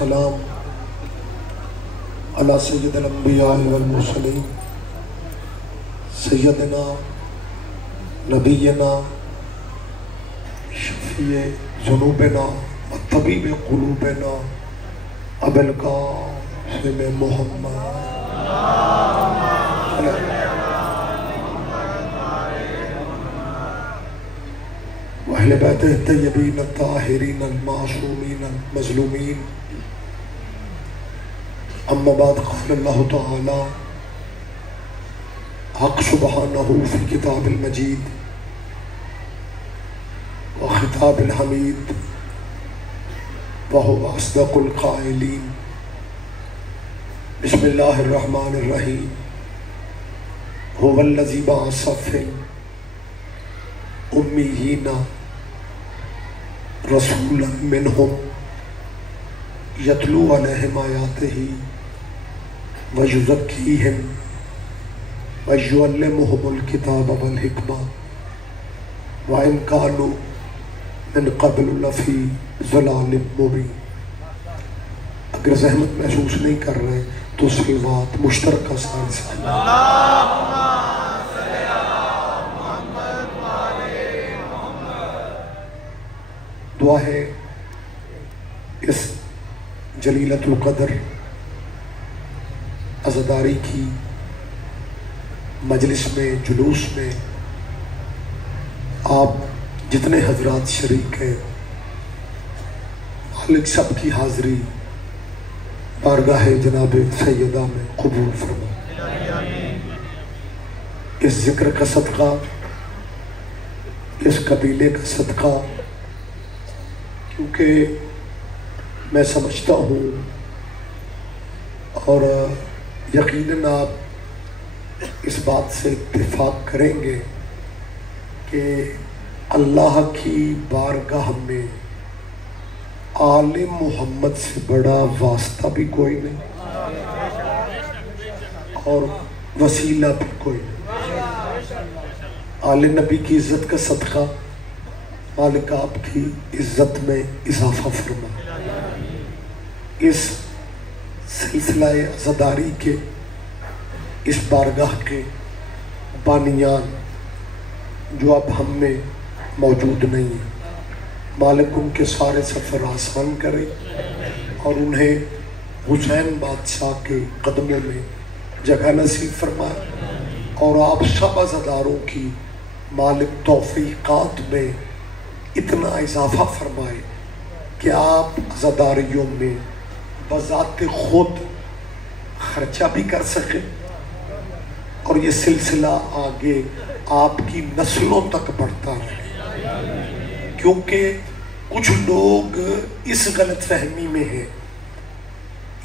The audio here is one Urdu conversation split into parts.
والسلام علی سید الانبیاء والمرسلین سیدنا نبینا شفیع ذنوبنا طبیب قلوبنا ابی القاسم محمد وأهل بیتہ الطیبین الطاہرین المعصومین المظلومین. اما بعد قال اللہ تعالی حق سبحانہ فی کتاب المجید وخطاب الحمید وهو اصدق القائلین. بسم اللہ الرحمن الرحیم. هو الذی بعث فی الامیین رسولا منہم یتلو علیہم آیاتہ ویزکیہم ویعلمہم الکتاب والحکمہ وإن کانوا من قبل لفی ضلال مبین. اگر زحمت محسوس نہیں کر رہے تو صلوات مشترکہ سان سے دعا ہے اس جلیلۃ القدر عزاداری کی مجلس میں جلوس میں آپ جتنے حضرات شریک ہیں مالک سب کی حاضری بارگاہ جناب سیدہ میں قبول فرما. اس ذکر کا صدقہ اس قبیلے کا صدقہ کیونکہ میں سمجھتا ہوں اور یقیناً آپ اس بات سے اتفاق کریں گے کہ اللہ کی بارگاہ میں آل محمد سے بڑا واسطہ بھی کوئی نہیں اور وسیلہ بھی کوئی نہیں. آل نبی کی عزت کا صدقہ مالک آپ کی عزت میں اضافہ فرما. اس سلسلہ عزاداری کے اس بارگاہ کے بانیان جو اب ہم میں موجود نہیں ہیں مالک ان کے سارے سفر آسان کرے اور انہیں حسین بادشاہ کے قدموں میں جگہ نصیب فرمائے اور آپ سب عزاداروں کی مالک توفیقات میں اتنا اضافہ فرمائے کہ آپ عزاداریوں میں بذات خود خرچہ بھی کر سکیں اور یہ سلسلہ آگے آپ کی نسلوں تک بڑھتا رہے. کیونکہ کچھ لوگ اس غلط فہمی میں ہیں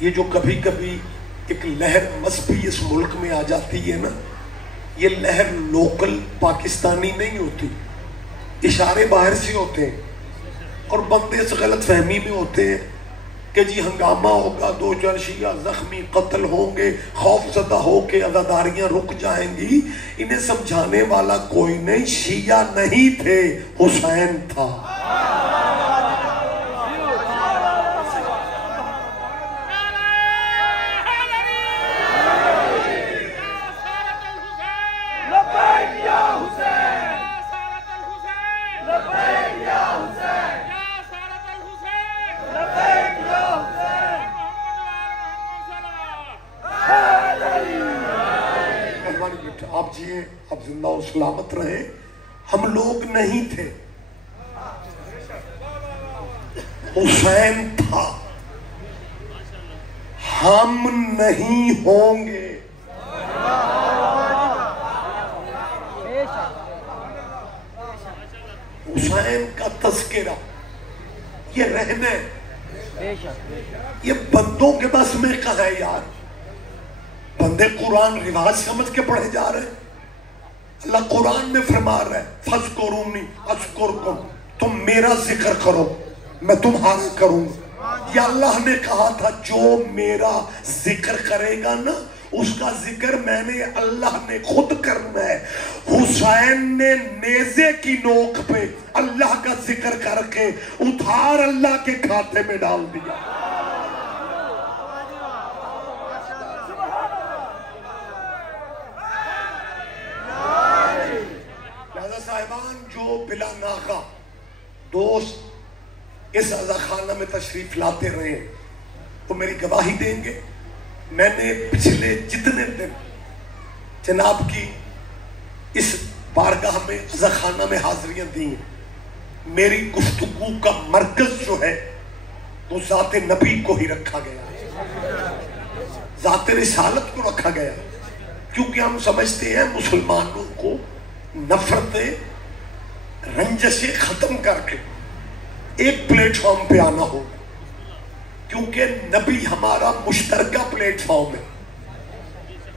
یہ جو کبھی کبھی ایک لہر مذہبی اس ملک میں آ جاتی ہے نا یہ لہر لوکل پاکستانی نہیں ہوتی اشارے باہر سے ہوتے ہیں اور بندے اس غلط فہمی میں ہوتے ہیں کہ جی ہنگامہ ہوگا 2-4 شیعہ زخمی قتل ہوں گے خوف زدہ ہو کے عزاداریاں رک جائیں گی. انہیں سمجھانے والا کوئی نہیں شیعہ نہیں تھے حسین تھا. آپ جیے آپ زندہ و سلامت رہے. ہم لوگ نہیں تھے حسین تھا. ہم نہیں ہوں گے. حسین کا تذکرہ یہ رہنا ہے یہ بندوں کے بس میں کہاں ہے یار. بندے قرآن رواج سمجھ کے پڑھے جا رہے ہیں. اللہ قرآن میں فرما رہا ہے فَاذْكُرُونِي أَذْكُرْكُمْ تم میرا ذکر کرو میں تمہارا کروں. یا اللہ نے کہا تھا جو میرا ذکر کرے گا نا اس کا ذکر میں نے اللہ نے خود کرنا ہے. حسین نے نیزے کی نوک پہ اللہ کا ذکر کر کے ادھار اللہ کے کھاتے میں ڈال دیا. دوست اس عزا خانہ میں تشریف لاتے رہے ہیں وہ میری گواہی دیں گے. میں نے پچھلے جتنے دن جناب کی اس بارگاہ میں عزا خانہ میں حاضریاں دی ہیں, میری گفتگو کا مرکز جو ہے وہ ذات نبی کو ہی رکھا گیا, ذات رسالت کو رکھا گیا, کیونکہ ہم سمجھتے ہیں مسلمانوں کو نفرتیں رنجشیں ختم کر کے ایک پلیٹ فارم پہ آنا ہوگا, کیونکہ نبی ہمارا مشترکہ پلیٹ فارم ہے.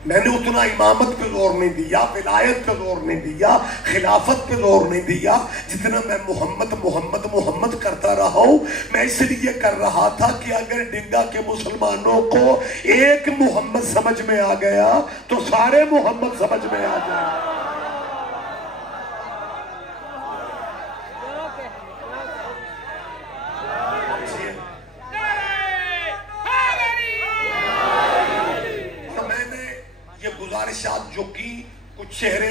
میں نے اتنا امامت پہ زور نہیں دیا, ولایت پہ زور نہیں دیا, خلافت پہ زور نہیں دیا جتنا میں محمد محمد محمد کرتا رہا ہوں. میں اس لیے کر رہا تھا کہ اگر ڈنگا کے مسلمانوں کو ایک محمد سمجھ میں آ گیا تو سارے محمد سمجھ میں آ جائیں. گزارشات جو کی, کچھ چہرے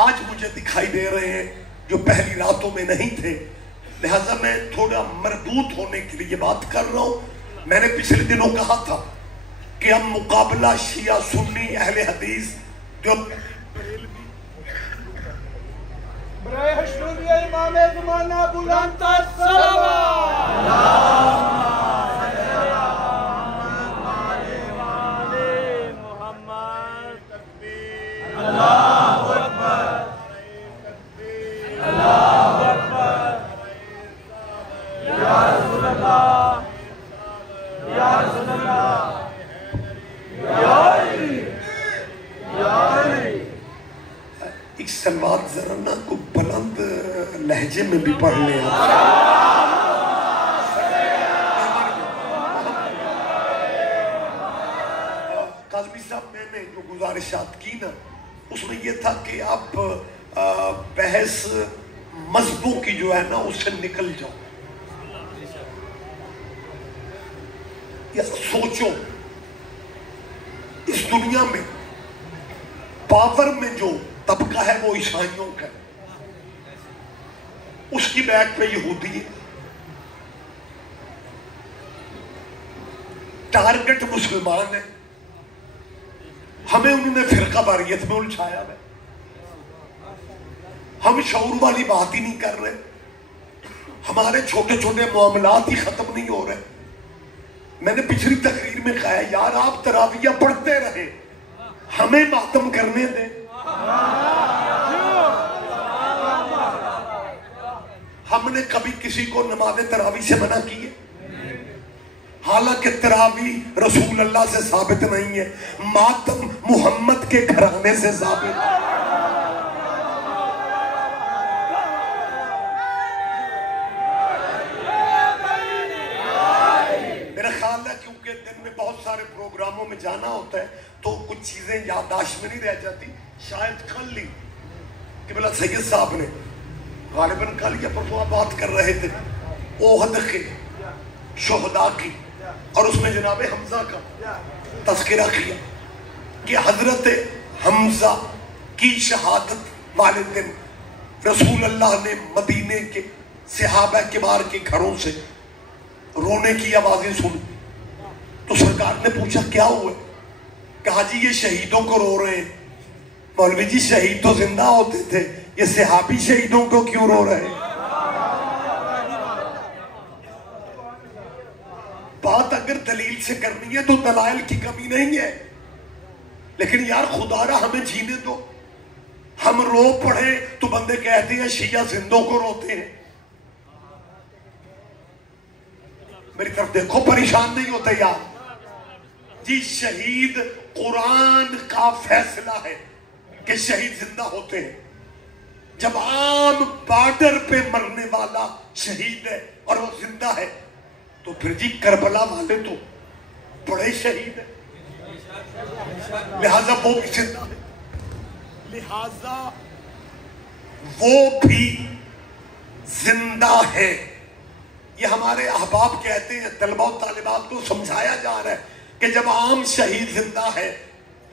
آج مجھے دکھائی دے رہے ہیں جو پہلی راتوں میں نہیں تھے, لہذا میں تھوڑا مردود ہونے کے لیے بات کر رہا ہوں. میں نے پچھلے دنوں کہا تھا کہ ہم مقابلہ شیعہ سنی اہل حدیث جو برائے حشریہ امام زمانہ بلند الصلوات اللہ اکبر اللہ اکبر یا رسول اللہ یا رسول اللہ یا علی یا علی. ایک سلوات ذرا نا کو بلند لہجے میں بھی پڑھ لیں. قاضمی صاحب میں نے جو گزارشات کی نا اس میں یہ تھا کہ آپ بحث مذہبوں کی جو ہے نا اس سے نکل جاؤ, یا سوچو اس دنیا میں پاور میں جو طبقہ ہے وہ عیسائیوں کا, اس کی بیک پہ یہودی ہے, ٹارگٹ مسلمان ہے. ہمیں انہوں نے فرقہ واریت میں الجھایا ہے, ہم شعور والی بات ہی نہیں کر رہے, ہمارے چھوٹے چھوٹے معاملات ہی ختم نہیں ہو رہے. میں نے پچھلی تقریر میں کہا ہے یار آپ تراویہ پڑھتے رہے, ہمیں ماتم کرنے دیں. ہم نے کبھی کسی کو نماز تراویح سے منع کی ہے؟ حالانکہ تراویح رسول اللہ سے ثابت نہیں ہے, ماتم محمد کے گھرانے سے ثابت ہے. میرا خیال ہے کیونکہ دن میں بہت سارے پروگراموں میں جانا ہوتا ہے تو کچھ چیزیں یادداشت میں نہیں رہ جاتی. شاید کل لی کہ بلا سید صاحب نے غالباً کل یا پرسوں بات کر رہے تھے احد کے شہداء کی, اور اس میں جناب حمزہ کا تذکرہ کیا کہ حضرت حمزہ کی شہادت والے دن رسول اللہ نے مدینے کے صحابہ کبار کے گھروں سے رونے کی آوازیں سنی. تو سرکار نے پوچھا کیا ہوا؟ کہا جی یہ شہیدوں کو رو رہے ہیں. مولوی جی شہید تو زندہ ہوتے تھے, یہ صحابی شہیدوں کو کیوں رو رہے ہیں؟ بات اگر دلیل سے کرنی ہے تو دلائل کی کمی نہیں ہے, لیکن یار خدا را ہمیں جینے دو. ہم رو پڑھے تو بندے کہتے ہیں شیعہ زندوں کو روتے ہیں. میری طرف دیکھو, پریشان نہیں ہوتے یار جی. شہید قرآن کا فیصلہ ہے کہ شہید زندہ ہوتے ہیں. جب عام بارڈر پہ مرنے والا شہید ہے اور وہ زندہ ہے تو پھر جی کربلا والے تو بڑے شہید ہیں, لہذا وہ بھی زندہ ہے, لہذا وہ بھی زندہ ہے. یہ ہمارے احباب کہتے ہیں, طلبہ و طالبات کو سمجھایا جا رہا ہے کہ جب عام شہید زندہ ہے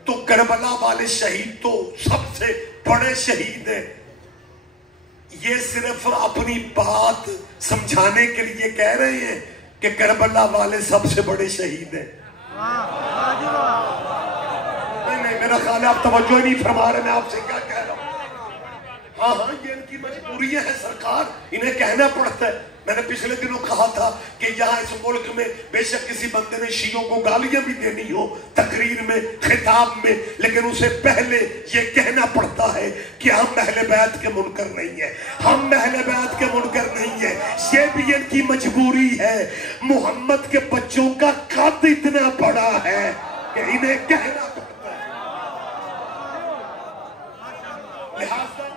تو کربلا والے شہید تو سب سے بڑے شہید ہیں. یہ صرف اپنی بات سمجھانے کے لیے کہہ رہے ہیں کہ کربلا والے سب سے بڑے شہید ہیں. نہیں میرا خیال ہے آپ توجہ نہیں فرما رہے میں آپ سے کیا کہہ رہا ہوں. ہاں یہ ان کی مجبوریاں ہیں سرکار, انہیں کہنا پڑتا ہے. میں نے پچھلے دنوں کہا تھا کہ یہاں اس ملک میں بے شک کسی بندے نے شیعوں کو گالیاں بھی دینی ہو تقریر میں خطاب میں, لیکن اسے پہلے یہ کہنا پڑتا ہے کہ ہم اہل بیت کے منکر نہیں ہیں, ہم اہل بیت کے منکر نہیں ہیں. یہ بھی ان کی مجبوری ہے. محمد کے بچوں کا قد اتنا بڑا ہے کہ انہیں کہنا پڑتا ہے. لہذا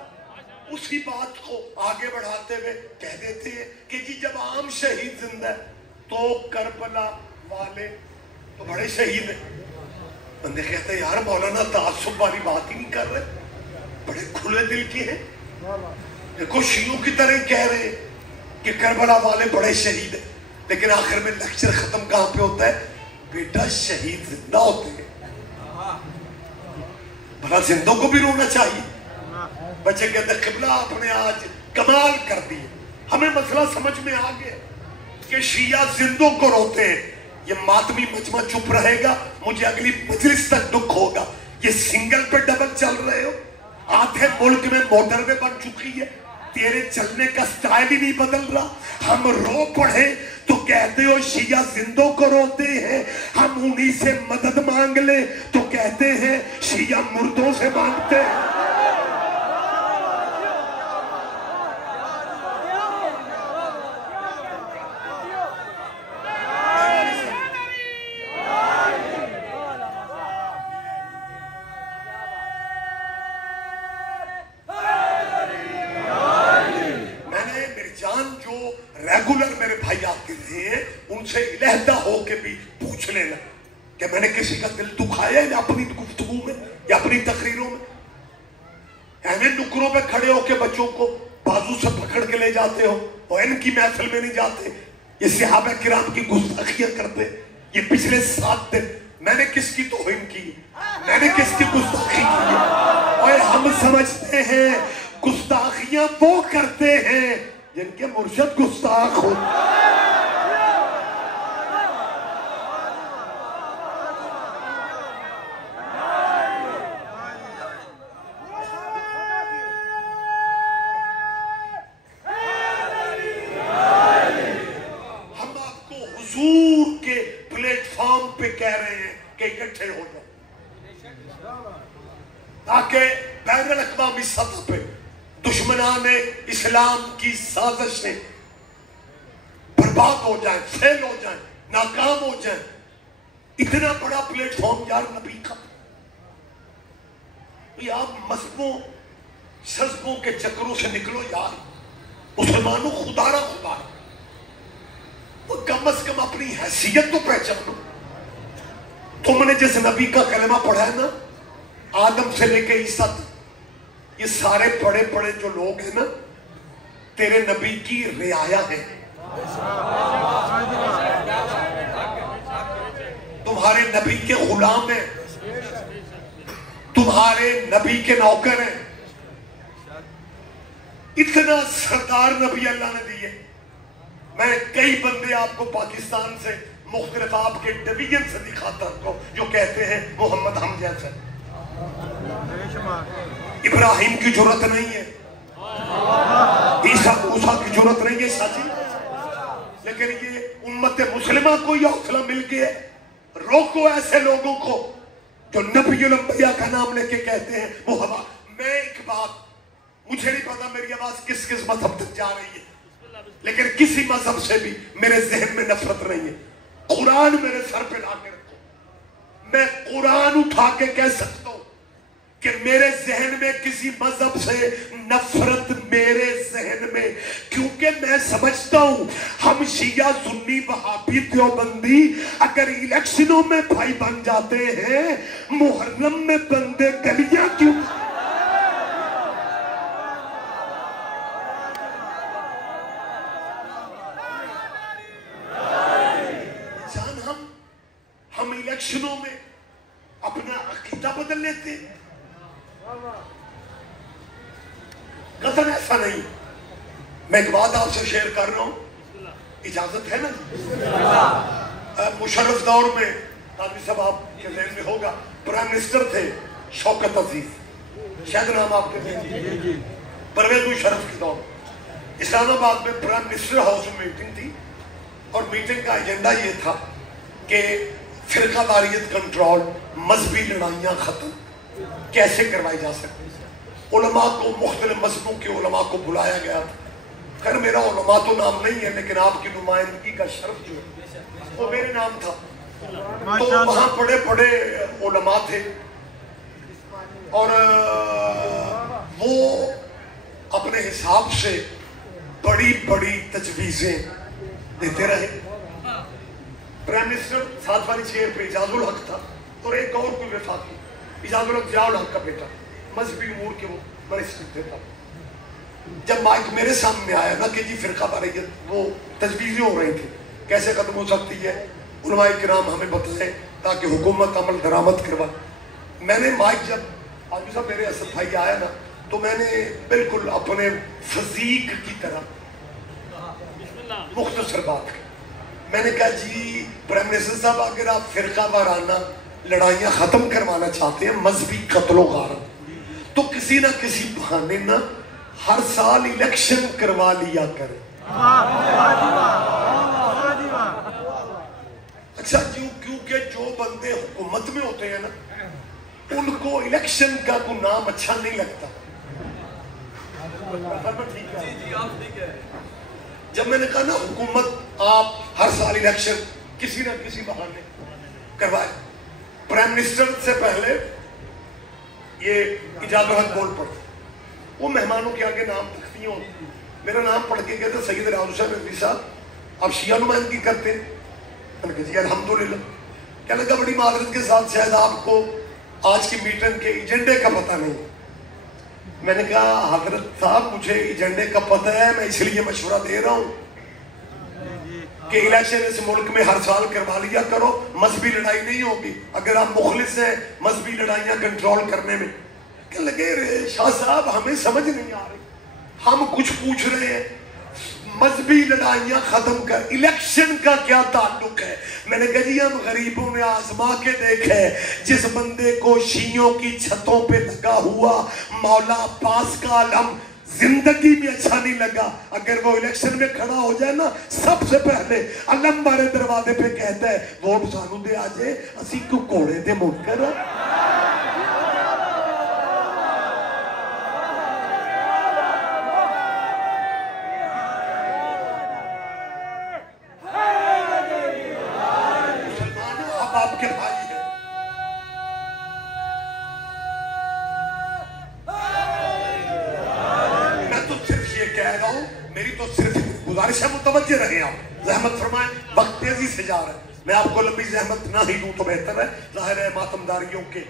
اسی بات کو آگے بڑھاتے ہوئے کہہ دیتے ہیں کہ جی جب عام شہید زندہ ہے تو کربلا والے تو بڑے شہید ہیں. بندے کہتے ہیں یار مولانا تعصب والی بات ہی نہیں کر رہے, بڑے کھلے دل کے ہیں. دیکھو شیعوں کی طرح کہہ رہے ہیں کہ کربلا والے بڑے شہید ہیں, لیکن آخر میں لیکچر ختم کہاں پہ ہوتا ہے؟ بیٹا شہید زندہ ہوتے ہیں, بھلا زندوں کو بھی رونا چاہیے. بچے کہتے ہیں قبلہ آپ نے آج کمال کر دی, ہمیں مسئلہ سمجھ میں آ گیا کہ شیعہ زندوں کو روتے ہیں. یہ ماتمی مجمع چپ رہے گا, مجھے اگلی مجلس تک دکھ ہوگا. یہ سنگل پہ ڈبل چل رہے ہو, آدھے ملک میں موٹر وے بن چکی ہے, تیرے چلنے کا سٹائل ہی نہیں بدل رہا. ہم رو پڑھے تو کہتے ہو شیعہ زندوں کو روتے ہیں, ہم انہی سے مدد مانگ لے تو کہتے ہیں شیعہ مردوں سے مانگتے ہیں. ان سے علیحدہ ہو کے بھی پوچھ لینا کہ میں نے کسی کا دل دکھایا ہے اپنی گفتگو میں یا اپنی تقریروں میں. ایویں نکروں پہ کھڑے ہو کے بچوں کو بازو سے پکڑ کے لے جاتے ہو اور ان کی محفل میں نہیں جاتے. یہ صحابہ کرام کی گستاخیاں کرتے. یہ پچھلے 7 دن میں نے کس کی توہین کی, میں نے کس کی گستاخی کی, اور ہم سمجھتے ہیں گستاخیاں وہ کرتے ہیں جن کے مرشد گستاخ ہو. اکٹھے ہو جائے تاکہ بین الاقوامی سطح پہ دشمنان اسلام کی سازشیں برباد ہو جائیں, فیل ہو جائیں, ناکام ہو جائیں. اتنا بڑا پلیٹ فارم یار نبی کا. آپ مذہبوں سزبوں کے چکروں سے نکلو یار. مسلمانوں خدا را خدا, وہ کم از کم اپنی حیثیت تو پہچانو. تم نے جس نبی کا کلمہ پڑھا ہے نا, آدم سے لے کے عیسیٰ تک, یہ سارے بڑے بڑے جو لوگ ہیں نا تیرے نبی کی رعایا ہیں. تمہارے نبی کے غلام ہیں, تمہارے نبی کے نوکر ہیں. اتنا سردار نبی اللہ نے دیے. میں کئی بندے آپ کو پاکستان سے مختلف آپ کے ڈویژن سے دکھاتا ہوں جو کہتے ہیں محمد ہم جیسا. ابراہیم کی جرت نہیں ہے, عیسیٰ موسیٰ کی جرت نہیں ہے ساتھی, لیکن یہ امت مسلمہ کو یہ حوصلہ مل گیا. روکو ایسے لوگوں کو جو نبی الانبیاء کا نام لے کے کہتے ہیں محمد. میں ایک بات, مجھے نہیں پتا میری آواز کس کس مذہب تک جا رہی ہے, لیکن کسی مذہب سے بھی میرے ذہن میں نفرت نہیں ہے. قرآن میرے سر پہ لا کے رکھو, میں قرآن اٹھا کے کہہ سکتا ہوں کہ میرے ذہن میں کسی مذہب سے نفرت میرے ذہن میں, کیونکہ میں سمجھتا ہوں ہم شیعہ سنی وہابی دیوبندی اگر الیکشنوں میں بھائی بن جاتے ہیں, محرم میں بندے گلیاں کیوں. ہم الیکشنوں میں اپنا عقیدہ بدل لیتے ہیں. قطعاً ایسا نہیں. میں ایک بات آپ سے شیئر کر رہا ہوں, اجازت ہے نا؟ مشرف دور میں قاضی صاحب آپ کے ذہن میں ہوگا, پرائم منسٹر تھے شوکت عزیز, شاید نام آپ کے ذہن میں, پرویز مشرف کے دور اسلام آباد میں پرائم منسٹر ہاؤس میں میٹنگ تھی, اور میٹنگ کا ایجنڈا یہ تھا کہ فرقہ واریت کنٹرول, مذہبی لڑائیاں ختم کیسے کروائی جا سکتی. علماء کو, مختلف مذہبوں کے علماء کو بلایا گیا تھا. خیر میرا علماء تو نام نہیں ہے, لیکن آپ کی نمائندگی کا شرف جو ہے وہ میرے نام تھا. تو وہاں بڑے بڑے علماء تھے, اور وہ اپنے حساب سے بڑی بڑی تجویزیں دیتے رہے. پرائم منسٹر ساتھ والی چیئر پہ اعجاز الحق تھا, اور ایک اور کوئی وفاقی, اعجاز الحق ضیاء الحق کا بیٹا, مذہبی امور کے وہ منسٹر تھے. جب مائک میرے سامنے آیا نا کہ جی فرقہ واریت, وہ تجویزیں ہو رہی تھی کیسے ختم ہو سکتی ہے, علماء کرام ہمیں بتائیں تاکہ حکومت عمل درآمد کروائے. میں نے مائک جب آج صاحب میرے اسد بھائی آیا نا, تو میں نے بالکل اپنے فزیک کی طرح مختصر بات کی. میں نے کہا جی پرائم منسٹر صاحب, اگر آپ فرقہ وارانہ لڑائیاں ختم کروانا چاہتے ہیں, مذہبی قتل و غارت, تو کسی نہ کسی بہانے نہ ہر سال الیکشن کروا لیا کریں. اچھا کیونکہ جو بندے حکومت میں ہوتے ہیں نا, ان کو الیکشن کا کوئی نام اچھا نہیں لگتا. جب میں نے کہا نا حکومت آپ ہر سال الیکشن کسی نہ کسی بہانے کروائے, پرائم منسٹر سے پہلے یہ اعجاز الحق بول پڑتے, وہ مہمانوں کے آگے نام تختیاں ہوتی, میرا نام پڑھ کے کہتے سید ریاض حسین رضوی صاحب آپ شیعہ نمائندگی کرتے ہیں. میں نے کہا جی الحمدللہ. کہنے لگا بڑی معذرت کے ساتھ شاید آپ کو آج کی میٹنگ کے ایجنڈے کا پتہ نہیں. میں نے کہا حضرت صاحب مجھے ایجنڈے کا پتہ ہے, میں اس لیے مشورہ دے رہا ہوں کہ الیکشن اس ملک میں ہر سال کروا لیا کرو, مذہبی لڑائی نہیں ہوگی اگر آپ مخلص ہیں مذہبی لڑائیاں کنٹرول کرنے میں. کہنے لگے شاہ صاحب ہمیں سمجھ نہیں آ رہی, ہم کچھ پوچھ رہے ہیں, مذہبی لڑائیاں ختم کر, الیکشن کا کیا تعلق ہے. میں نے کہا جی ہم غریبوں نے آزما کے دیکھا ہے, جس بندے کو شیعوں کی چھتوں پہ لگا ہوا مولا عباس کا علم زندگی میں اچھا نہیں لگا, اگر وہ الیکشن میں کھڑا ہو جائے نا, سب سے پہلے علم بارے دروازے پہ کہتا ہے ووٹ سانو دے آ جائے, اسی کو کوڑے دے منکر. آپ کے بھائی ہیں, میں تو صرف یہ کہہ رہا ہوں, میری تو صرف گزارش ہے متوجہ رہے آپ, زحمت فرمائیں, وقت تیزی سے جا رہا ہے, میں آپ کو لمبی زحمت نہ ہی دوں تو بہتر ہے. ظاہر ہے ماتمداریوں کے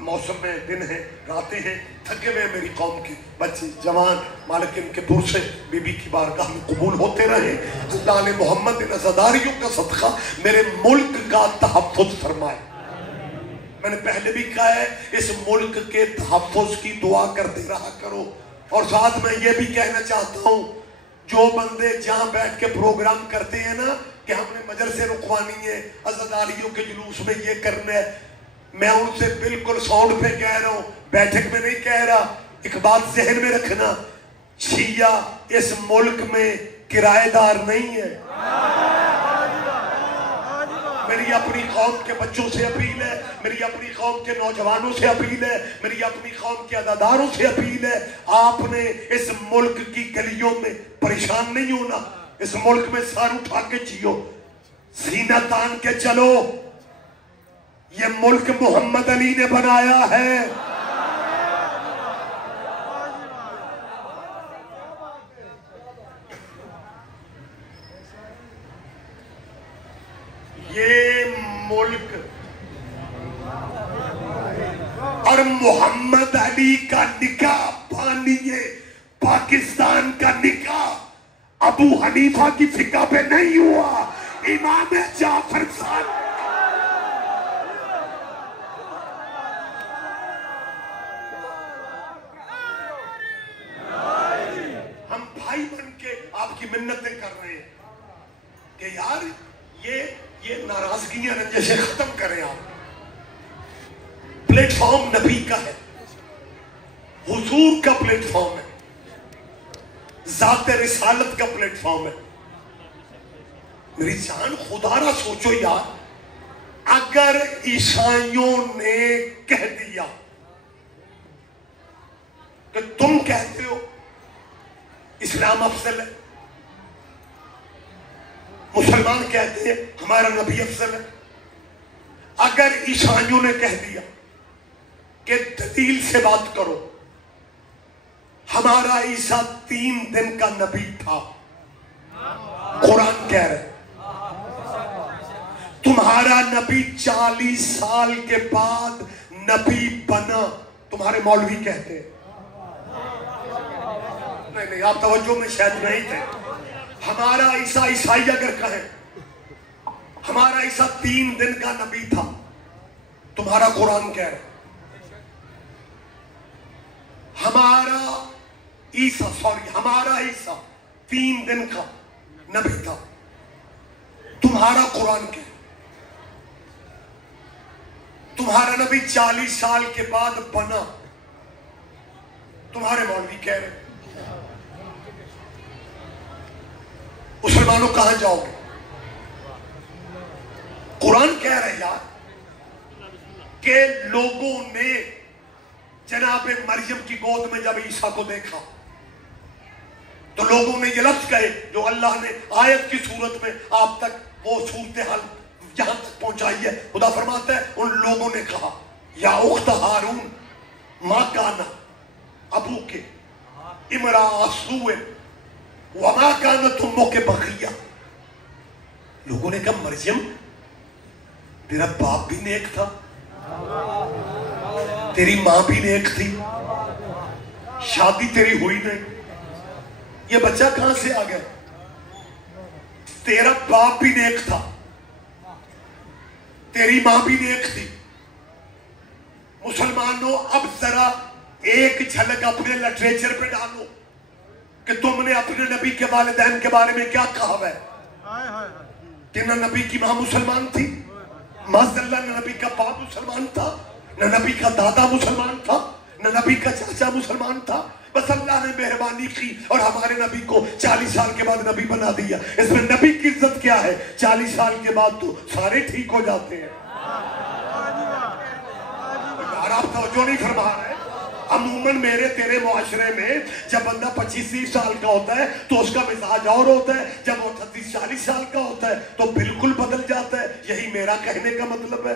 موسم میں دن ہیں, راتیں ہیں, تھکے ہوئے میری قوم کے بچے جوان, مالک ان کے پرسے بی بی کی بارگاہ میں قبول ہوتے رہے. اللہ نے محمد ان عزاداریوں کا صدقہ میرے ملک کا تحفظ فرمائے. میں نے پہلے بھی کہا ہے اس ملک کے تحفظ کی دعا کرتے رہا کرو. اور ساتھ میں یہ بھی کہنا چاہتا ہوں, جو بندے جہاں بیٹھ کے پروگرام کرتے ہیں نا کہ ہم نے مدرسے رکھوانی ہے, عزاداریوں کے جلوس میں یہ کرنا ہے, میں ان سے بالکل ساؤنڈ پہ کہہ رہا ہوں, بیٹھک میں نہیں کہہ رہا. ایک بات ذہن میں رکھنا, شیعہ اس ملک میں کرایہ دار نہیں ہے. میری اپنی قوم کے بچوں سے اپیل ہے, میری اپنی قوم کے نوجوانوں سے اپیل ہے, میری اپنی قوم کے عزاداروں سے اپیل ہے, آپ نے اس ملک کی گلیوں میں پریشان نہیں ہونا. اس ملک میں سر اٹھا کے جیو, سینہ تان کے چلو. یہ ملک محمد علی نے بنایا ہے. یہ ملک اور محمد علی کا نکاح بانیے پاکستان کا نکاح ابو حنیفہ کی فقہ پہ نہیں ہوا, امام جعفر صاحب. ہم بھائی بن کہ یار یہ ناراضگیاں رنجشیں ختم کریں. آپ پلیٹ فارم نبی کا ہے, حضور کا پلیٹ فارم ہے, ذات رسالت کا پلیٹ فارم ہے. میری جان خدا را سوچو یار, اگر عیسائیوں نے کہہ دیا کہ تم کہتے ہو اسلام افضل ہے, مسلمان کہتے ہیں ہمارا نبی افضل ہے, اگر عیسائیوں نے کہہ دیا کہ دلیل سے بات کرو, ہمارا عیسیٰ 3 دن کا نبی تھا, قرآن کہہ رہے, تمہارا نبی 40 سال کے بعد نبی بنا, تمہارے مولوی کہتے ہیں. نہیں آپ توجہ میں شاید نہیں تھے. ہمارا عیسیٰ, عیسائی اگر کہیں ہمارا عیسیٰ 3 دن کا نبی تھا, تمہارا قرآن کہہ رہا ہمارا عیسیٰ 3 دن کا نبی تھا, تمہارا قرآن کہہ رہا تمہارا نبی 40 سال کے بعد بنا, تمہارے مولوی کہہ رہے. مسلمانوں کہاں جاؤ گے؟ قرآن کہہ رہے یار کہ لوگوں نے جناب مریم کی گود میں جب عیسیٰ کو دیکھا تو لوگوں نے یہ لفظ کہے جو اللہ نے آیت کی صورت میں آپ تک وہ صورتحال جہاں تک پہنچائی ہے. خدا فرماتا ہے ان لوگوں نے کہا یا اخت ہارون ما کانا ابو کے امرا سوء وما کانت امک بغیہ. لوگوں نے کہا مریم تیرا باپ بھی نیک تھا, تیری ماں بھی نیک تھی, شادی تیری ہوئی نہیں, یہ بچہ کہاں سے آ گیا؟ تیرا باپ بھی نیک تھا, تیری ماں بھی نیک تھی. مسلمانوں اب ذرا ایک جھلک اپنے لٹریچر پہ ڈالو کہ تم نے اپنے نبی کے والدین کے بارے میں کیا کہا ہے. کہ نہ نبی کی ماں مسلمان تھی, معاذ اللہ نہ نبی کا باپ مسلمان تھا, نہ نبی کا دادا مسلمان تھا, نہ نبی کا چاچا مسلمان تھا. بس اللہ نے مہربانی کی اور ہمارے نبی کو 40 سال کے بعد نبی بنا دیا. اس میں نبی کی عزت کیا ہے؟ 40 سال کے بعد تو سارے ٹھیک ہو جاتے ہیں. یار آپ توجہ نہیں فرما رہے. عموماً میرے تیرے معاشرے میں جب بندہ 25-30 سال کا ہوتا ہے تو اس کا مزاج اور ہوتا ہے, جب وہ 30-40 سال کا ہوتا ہے تو بالکل بدل جاتا ہے. یہی میرا کہنے کا مطلب ہے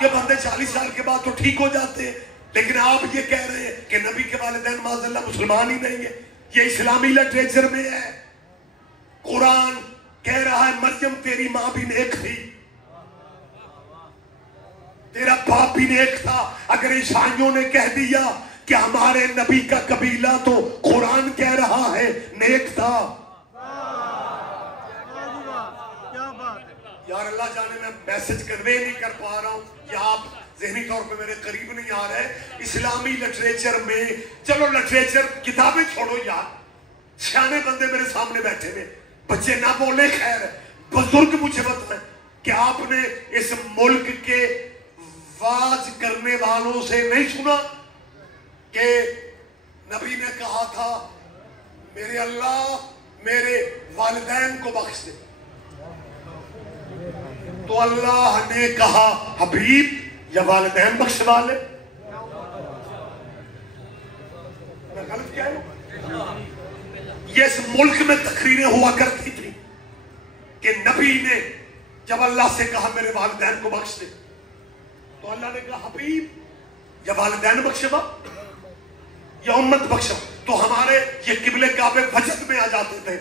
کہ بندے 40 سال کے بعد تو ٹھیک ہو جاتے ہیں. لیکن آپ یہ کہہ رہے ہیں کہ نبی کے والدین معاذ اللہ مسلمان ہی نہیں ہے. یہ اسلامی لٹریچر میں ہے. قرآن کہہ رہا ہے مریم تیری ماں بھی نیک تھی, تیرا باپ بھی نیک تھا. اگر عیسائیوں نے کہہ دیا کہ ہمارے نبی کا قبیلہ تو قرآن کہہ رہا ہے نیک تھا. یار اللہ جانے میں میسج کنوے نہیں کر پا رہا ہوں یا آپ ذہنی طور پہ میرے قریب نہیں آ رہے. اسلامی لٹریچر میں, چلو لٹریچر کتابیں چھوڑو یار, سیانے بندے میرے سامنے بیٹھے ہوئے, بچے نہ بولے خیر, بزرگ مجھے بتائیں کہ آپ نے اس ملک کے واز کرنے والوں سے نہیں سنا کہ نبی نے کہا تھا میرے اللہ میرے والدین کو بخش دے, تو اللہ نے کہا حبیب یا والدین بخشوا لے. میں غلط کیا ہوں؟ یہ اس ملک میں تقریریں ہوا کرتی تھی کہ نبی نے جب اللہ سے کہا میرے والدین کو بخش دے تو اللہ نے کہا حبیب یا والدین بخشوا یا امت بخشوا. تو ہمارے یہ قبلے کعبے وجد میں آ جاتے تھے.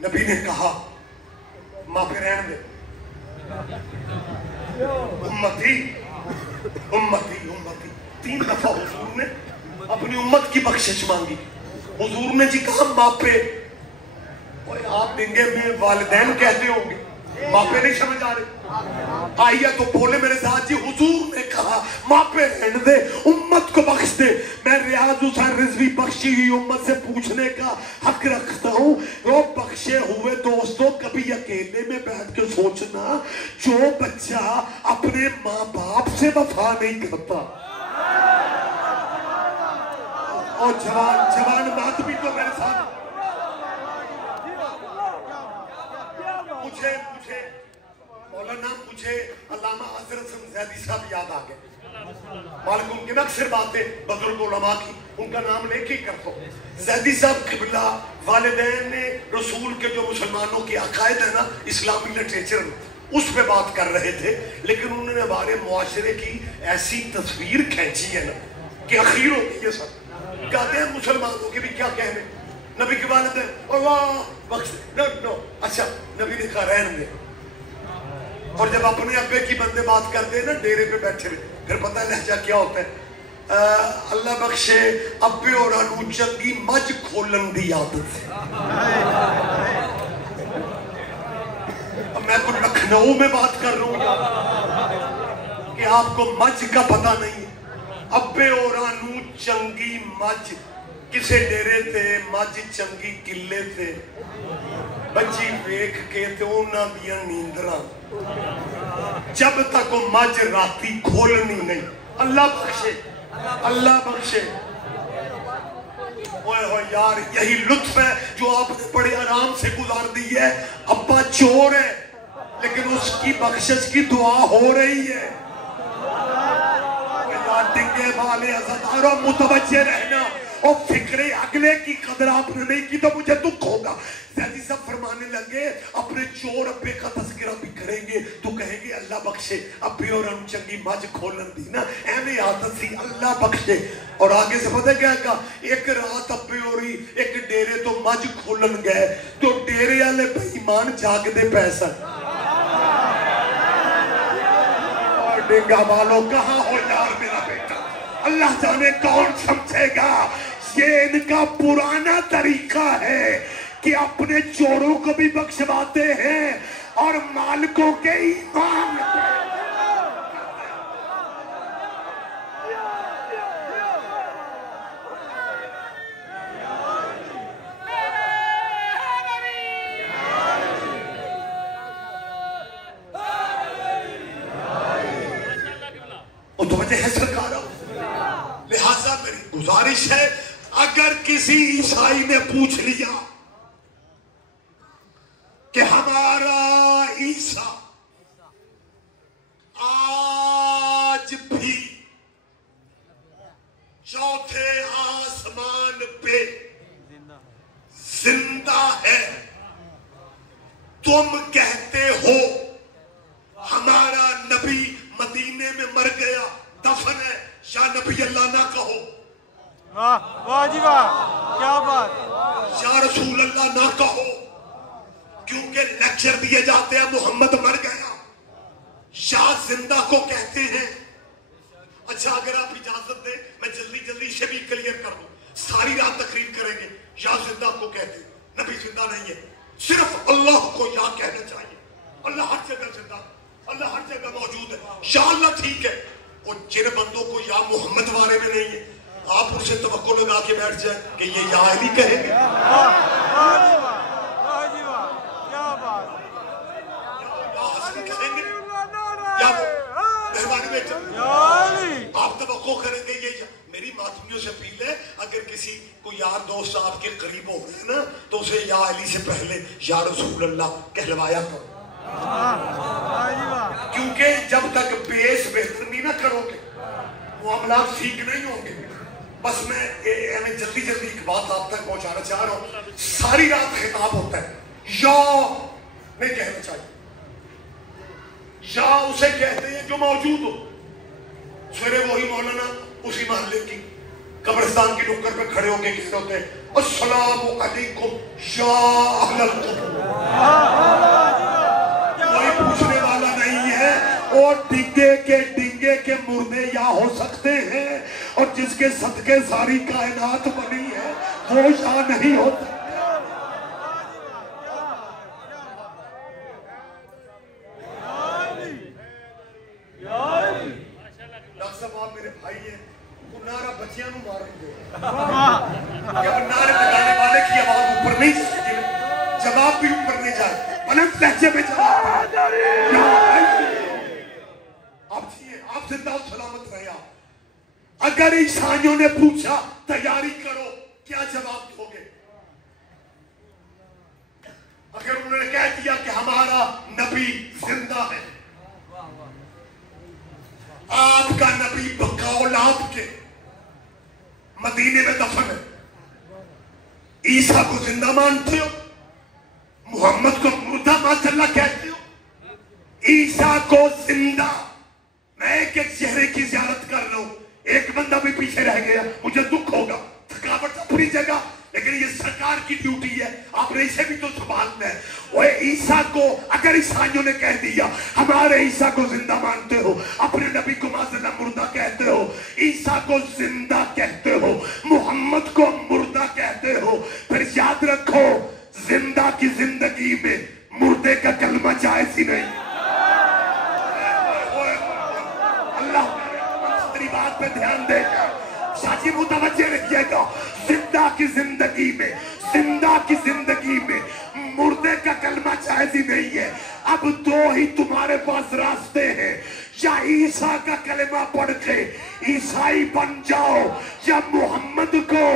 نبی نے کہا ماں پہ رہن دے, امتی امتی امتی. 3 دفعہ حضور نے اپنی امت کی بخشش مانگی. حضور نے جی کہا ماں پہ, آپ ڈنگے میں والدین کہتے ہوں گے, ماپے نہیں سمجھ آ رہے؟ آئیے تو بولے میرے ساتھ جی حضور نے کہا ماپے رہنے دے امت کو بخش دے. میں ریاض حسین رضوی بخشی ہوئی امت سے پوچھنے کا حق رکھتا ہوں. وہ بخشے ہوئے دوستوں کبھی اکیلے میں بیٹھ کے سوچنا جو بچہ اپنے ماں باپ سے وفا نہیں کرتا. اور جوان بات بھی تو میرے ساتھ مجھے علامہ حضرت زیدی صاحب یاد آ گئے. مالک ان کے نا اکثر باتیں بزرگ علماء کی ان کا نام لے کے کرتا ہوں. زیدی صاحب قبلہ والدین نے رسول کے جو مسلمانوں کے عقائد ہیں نا اسلامی لٹریچر میں اس پہ بات کر رہے تھے, لیکن انہوں نے ہمارے معاشرے کی ایسی تصویر کھینچی ہے نا کہ اخیر ہوتی ہے. سب کہتے ہیں مسلمانوں کے بھی کیا کہنے, نبی کے والدین اللہ بخش نو اچھا نبی نے کہا رہن دے. اور جب اپنے ابے کی بندے بات کرتے ہیں نا ڈیرے پہ بیٹھے ہوئے پھر پتہ ہے لہجہ کیا ہوتا ہے, اللہ بخشے ابے اور انو چنگی مجھ کھولن دی عادت ہے. اب میں کچھ لکھنؤ میں بات کر رہا ہوں کہ آپ کو مجھ کا پتہ نہیں ہے. ابے اور انو چنگی مجھ کسے ڈیرے تھے مجھ چنگی کلے تھے بچی ویکھ کے تے انہاں دیاں نیندراں جب تک وہ مجھ راتی کھولنی نہیں. اللہ بخشے اللہ بخشے. اوہ اوہ یار یہی لطف ہے جو آپ نے بڑے آرام سے گزار دی ہے. ابا چور ہے لیکن اس کی بخشش کی دعا ہو رہی ہے. ڈنگے والے عزتاروں متوجہ رہنا اور فکر اگلے کی قدر آپ نے نہیں کی تو مجھے دکھ ہوگا. زیدی صاحب فرمانے لگے اپنے چور ابے کا تذکرہ بھی کریں گے تو کہیں گے اللہ بخشے ابے اور ہم چنگی مجھ کھولن دی نا ایویں عادت سی اللہ بخشے. اور آگے سے پتہ کیا کہا, ایک رات ابے اور ایک ڈیرے تو مجھ کھولن گئے تو ڈیرے والے بے ایمان جاگ دے پیسہ. اور ڈنگا والوں کہاں ہو یار میرا بیٹا, اللہ جانے کون سمجھے گا. یہ ان کا پرانا طریقہ ہے کہ اپنے چوروں کو بھی بخشواتے ہیں اور مالکوں کے ایمان متوجہ ہے سرکار. لہذا میری گزارش ہے اگر کسی عیسائی نے پوچھ لیا کہ ہمارا عیسیٰ آج بھی چوتھے آسمان پہ زندہ ہے, تم کہتے ہو ہمارا نبی مدینے میں مر گیا دفن ہے, یا نبی اللہ نہ کہو, واہ جی واہ کیا بات, یا رسول اللہ نہ کہو, کیونکہ لیکچر دیے جاتے ہیں محمد مر گیا, یا زندہ کو کہتے ہیں. اچھا اگر آپ اجازت دیں میں جلدی سے بھی کلیئر کر دوں, ساری رات تقریر کریں گے. یا زندہ کو کہتے ہیں, نبی زندہ نہیں ہے, صرف اللہ کو یا کہنا چاہیے. اللہ ہر جگہ زندہ, اللہ ہر جگہ موجود ہے, یا اللہ ٹھیک ہے. اور جن بندوں کو یا محمد بارے میں نہیں ہے آپ ان سے توقع لگا کے بیٹھ جائیں کہ یہ یا علی کہیں گے. کیا بات, یا حسن کہیں گے, یا مہربانی بیٹا آپ توقع کریں گے. یہ میری ماتمیوں سے اپیل ہے اگر کسی کو یار دوست آپ کے قریب ہو رہے ہیں نا تو اسے یا علی سے پہلے یا رسول اللہ کہلوایا کرو, کیونکہ جب تک بیس بہتر نہیں نہ کرو گے معاملات ٹھیک نہیں ہوں گے. بس میں جلدی ایک بات آپ تک پہنچانا چاہ رہا ہوں. ساری رات خطاب ہوتا ہے یا نہیں کہنا چاہیے, یا اسے کہتے ہیں جو موجود ہو. سویرے وہی مولانا اسی محلے کی قبرستان کی نکر پہ کھڑے ہو کے کہتے ہوتے ہیں السلام علیکم یا اہل القبور. کوئی پوچھنے والا نہیں ہے, اور ڈنگے کے مردے یا ہو سکتے ہیں, اور جس کے صدقے ساری کائنات بنی ہے وہ یا نہیں ہوتا. عیسائیوں نے پوچھا تیاری کرو کیا جواب دو گے؟ اگر انہوں نے کہہ دیا کہ ہمارا نبی زندہ ہے، آپ کا نبی بقا اولاد کے مدینے میں دفن ہے، عیسیٰ کو زندہ مانتے ہو، محمد کو مردہ ماشاء اللہ کہتے ہو، عیسیٰ کو زندہ، میں ایک ایک چہرے کی زیارت کر رہا ہوں، ایک بندہ بھی پیچھے رہ گیا مجھے دکھ ہوگا، تھکاوٹ اپنی جگہ، لیکن یہ سرکار کی ڈیوٹی ہے، آپ نے اسے بھی تو سنبھالنا ہے۔ وہ عیسیٰ کو اگر عیسائیوں نے کہہ دیا ہمارے عیسیٰ کو زندہ مانتے ہو، اپنے نبی کو معذرہ مردہ کہتے ہو، عیسیٰ کو زندہ کہتے ہو، محمد کو مردہ کہتے ہو، پھر یاد رکھو زندہ کی زندگی میں مردے کا کلمہ جائز ہی نہیں۔ اللہ میری بات پہ دھیان دے گا، شاجی متوجہ رکھیے گا، زندہ کی زندگی میں، زندہ کی زندگی میں مردے کا کلمہ جائز ہی نہیں ہے۔ اب دو ہی تمہارے پاس راستے ہیں، یا عیسیٰ کا کلمہ پڑھ کے عیسائی بن جاؤ، یا محمد کو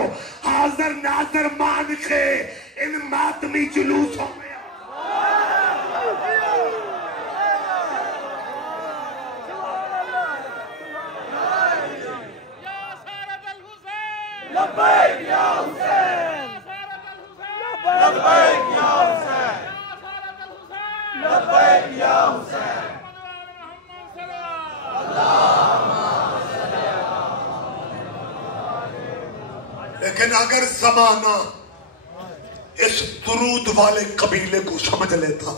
حاضر ناظر مان کے ان ماتمی جلوسوں میں لبیک یا حسین، لبیک یا حسین، لبیک یا حسین، لیکن اگر زمانہ اس درود والے قبیلے کو سمجھ لیتا،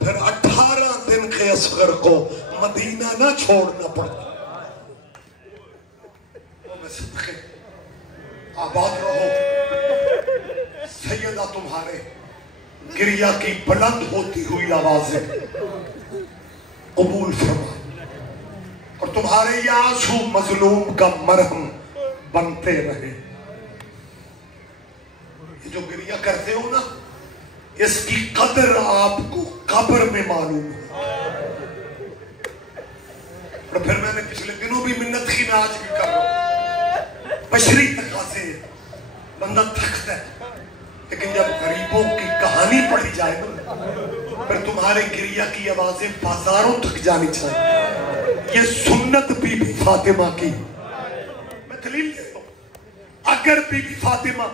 پھر 18 دن کے اصغر کو مدینہ نہ چھوڑنا پڑتا۔ صدقے آباد رہو، سیدہ تمہارے گریہ کی بلند ہوتی ہوئی آوازیں قبول فرما، اور تمہارے یہ آنسو مظلوم کا مرہم بنتے رہے۔ یہ جو گریہ کرتے ہو نا، اس کی قدر آپ کو قبر میں معلوم ہے۔ اور پھر میں نے پچھلے دنوں بھی منت کی، میں آج بھی کر رہا ہوں، بشری تقاضے بندہ تھکتا ہے، لیکن جب غریبوں کی کہانی پڑھی جائے نا، پھر تمہارے گریہ کی آوازیں بازاروں تک جانی چاہیے۔ یہ سنت بی بی فاطمہ کی، میں دلیل دیتا ہوں، اگر بی بی فاطمہ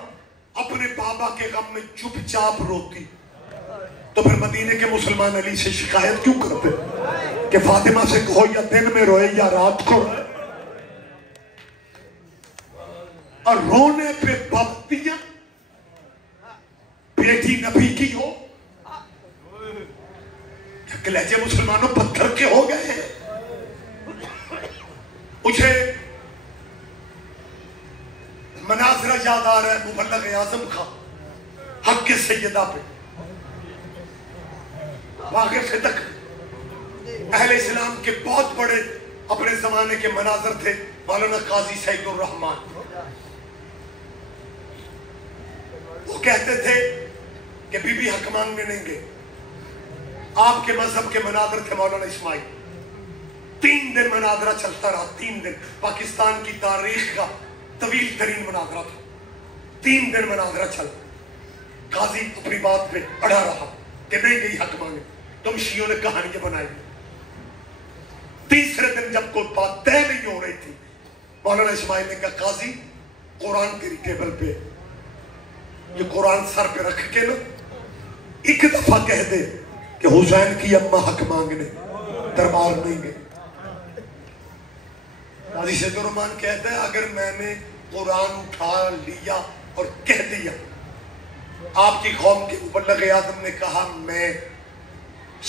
اپنے بابا کے غم میں چپ چاپ روتی تو پھر مدینے کے مسلمان علی سے شکایت کیوں کرتے کہ فاطمہ سے کہو یا دن میں روئے یا رات کو روئے؟ اور رونے پہ پابندیاں بیٹی نبی کی ہو، کلیجے مسلمانوں پتھر کے ہو گئے ہیں۔ مجھے مناظرہ یاد آ رہا ہے مبلغ اعظم کا حق سیدہ پہ، واقف سے تک اہل اسلام کے بہت بڑے اپنے زمانے کے مناظر تھے، مولانا قاضی سعید الرحمان، وہ کہتے تھے کہ بی بی حق مانگنے نہیں گئے۔ آپ کے مذہب کے مناظر تھے مولانا اسماعیل، 3 دن مناظرہ چلتا رہا، 3 دن، پاکستان کی تاریخ کا طویل ترین مناظرہ تھا، 3 دن مناظرہ چل، قاضی اپنی بات پہ اڑا رہا کہ نہیں گئی حق مانگے، تم شیعوں نے کہانیاں بنائی۔ تیسرے دن جب کوئی بات طے نہیں ہو رہی تھی، مولانا اسماعیل نے کہا قاضی قرآن تیری ٹیبل پہ، یہ قرآن سر پہ رکھ کے نا ایک دفعہ کہہ دے کہ حسین کی اماں حق مانگنے دربار نہیں گئے۔ قاضی سعید الرحمان کہتا ہے اگر میں نے قرآن اٹھا لیا اور کہہ دیا، آپ کی قوم کے مبلغ اعظم نے کہا میں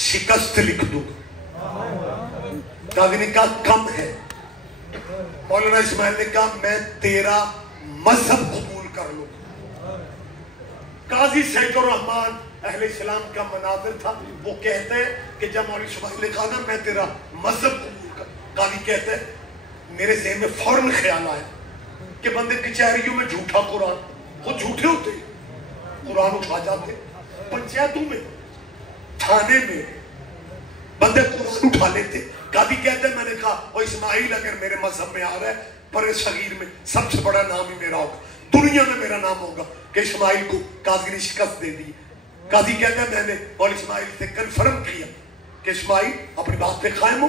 شکست لکھ دوں گا، قاضی نے کہا کم ہے، مولانا اسماعیل نے کہا میں تیرا مذہب قبول کر لوں۔ قاضی سعید الرحمان اہل اسلام کا مناظر تھا، وہ کہتے ہیں کہ جب مولانا اسماعیل نے کہا نا میں تیرا مذہب قبول کر، قاضی کہتے ہیں میرے ذہن میں فوراً خیال آیا کہ بندے کچہریوں میں جھوٹا قرآن، وہ جھوٹے ہوتے قرآن اٹھا جاتے، پنچایتوں میں، تھانے میں بندے قرآن اٹھا لیتے. قاضی کہتے ہیں میں نے کہا وہ اسماعیل اگر میرے مذہب میں آ رہا ہے پر صغیر میں سب سے بڑا نام ہی میرا ہوگا, دنیا میں میرا نام ہوگا کہ اسماعیل کو قاضی نے شکست دے دی. قاضی کہتا ہے میں نے اور اسماعیل سے کنفرم کیا کہ اسماعیل اپنی بات پہ قائم ہو.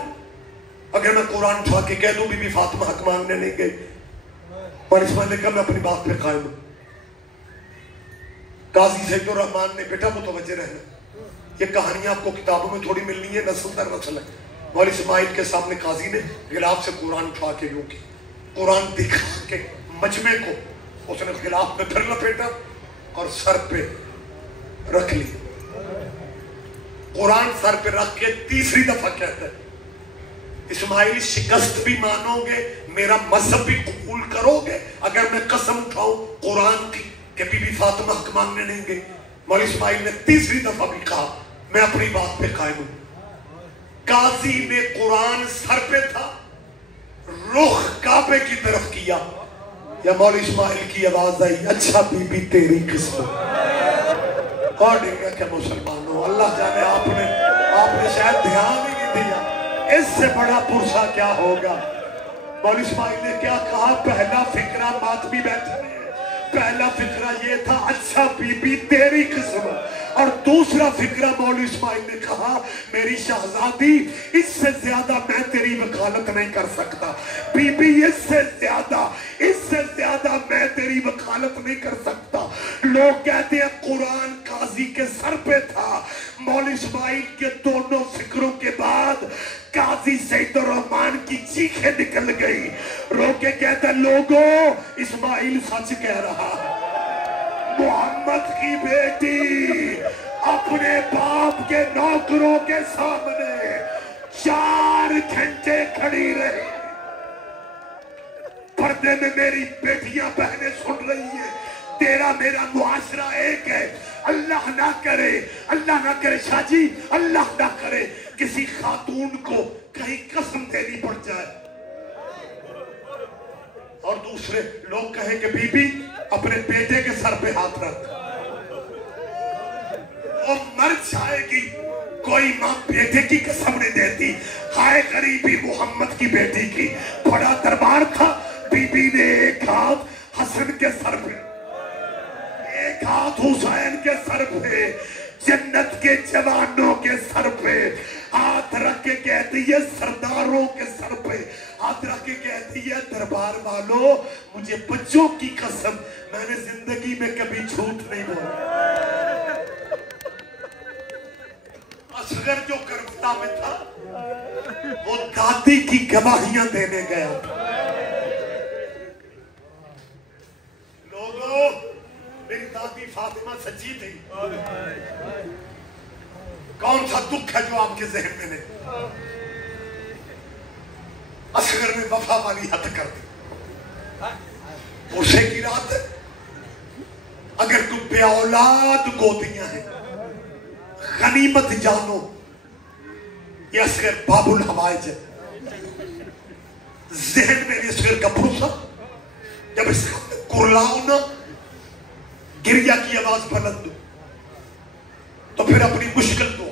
اگر میں قرآن اٹھا کے کہہ دوں بی بی فاطمہ حق مانگنے نہیں گئی, اور اسماعیل نے کہا میں اپنی بات پہ قائم ہوں. قاضی سید الرحمان نے بیٹا متوجہ رہنا, یہ کہانیاں آپ کو کتابوں میں تھوڑی ملنی ہے, نسل در نسل ہے. مولا اسماعیل کے سامنے قاضی نے غلاف سے قرآن اٹھا کے یوں کی, قرآن دکھا کے مجمع کو اس نے غلاف میں پھر لپیٹا اور سر پہ رکھ لی. قرآن سر پہ رکھ کے تیسری دفعہ کہتا ہے اسماعیل شکست بھی مانو گے, میرا مذہب بھی قبول کرو گے اگر میں قسم اٹھاؤں قرآن کی کہ بی بی فاطمہ حق مانگنے نہیں گئی. مولا اسماعیل نے تیسری دفعہ بھی کہا میں اپنی بات پہ قائم ہوں. قاضی نے قرآن سر پہ تھا, رخ کعبے کی طرف کیا, یا مولا اسماعیل کی آواز آئی اچھا بی بی تیری قسمت. اور دیکھا کہ مسلمانوں اللہ جانے آپ نے شاید دھیان ہی نہیں دیا, اس سے بڑا پرسہ کیا ہوگا. مولا اسماعیل نے کیا کہا, پہلا فکرہ ماتمی بیٹھے ہیں, پہلا فکرہ یہ تھا اچھا بی بی تیری قسمت, اور دوسرا فکرہ مولا اسماعیل نے کہا میری شہزادی اس سے زیادہ میں تیری وکالت نہیں کر سکتا, بی بی اس سے زیادہ میں تیری وکالت نہیں کر سکتا. لوگ کہتے ہیں قرآن قاضی کے سر پہ تھا. مولا اسماعیل کے دونوں فکروں کے بعد قاضی سید الرحمان کی چیخیں نکل گئی, رو کے کہتا لوگوں اسماعیل سچ کہہ رہا ہے. محمد کی بیٹی اپنے باپ کے نوکروں کے سامنے 4 گھنٹے کھڑی رہی, پردے میں میری بیٹیاں بہنیں سن رہی ہیں, تیرا میرا معاشرہ ایک ہے. اللہ نہ کرے شاہ جی, اللہ نہ کرے کسی خاتون کو کہیں قسم دینی پڑ جائے اور دوسرے لوگ کہیں کہ بی بی اپنے بیٹے کے سر پہ ہاتھ رکھ, وہ مر جائے گی. کوئی ماں بیٹے کی قسم نہیں دیتی. ہائے غریبی محمد کی بیٹی کی. بڑا دربار تھا, بی بی نے ایک ہاتھ حسن کے سر پہ, ایک ہاتھ حسین کے سر پہ, جنت کے جوانوں کے سر پہ ہاتھ رکھ کے کہتی ہے, سرداروں کے سر پہ ہاتھ رکھ کے کہتی ہے دربار والوں مجھے بچوں کی قسم میں نے زندگی میں کبھی جھوٹ نہیں بولا. اصغر جو کربلا میں تھا وہ دادی کی گواہیاں دینے گیا. لوگوں میری دادی فاطمہ سچی تھی. کون سا دکھ ہے جو آپ کے ذہن میں نہیں؟ اصغر نے وفا والی حد کر دی. پوشے کی رات ہے, اگر تم بے اولاد گودیاں ہیں غنیمت جانو, یہ اصغر باب الحوائج ہے. ذہن میں اصغر کا پرسہ جب اس کرلاؤ نا, گریا کی آواز بلند دو تو پھر اپنی مشکل دو.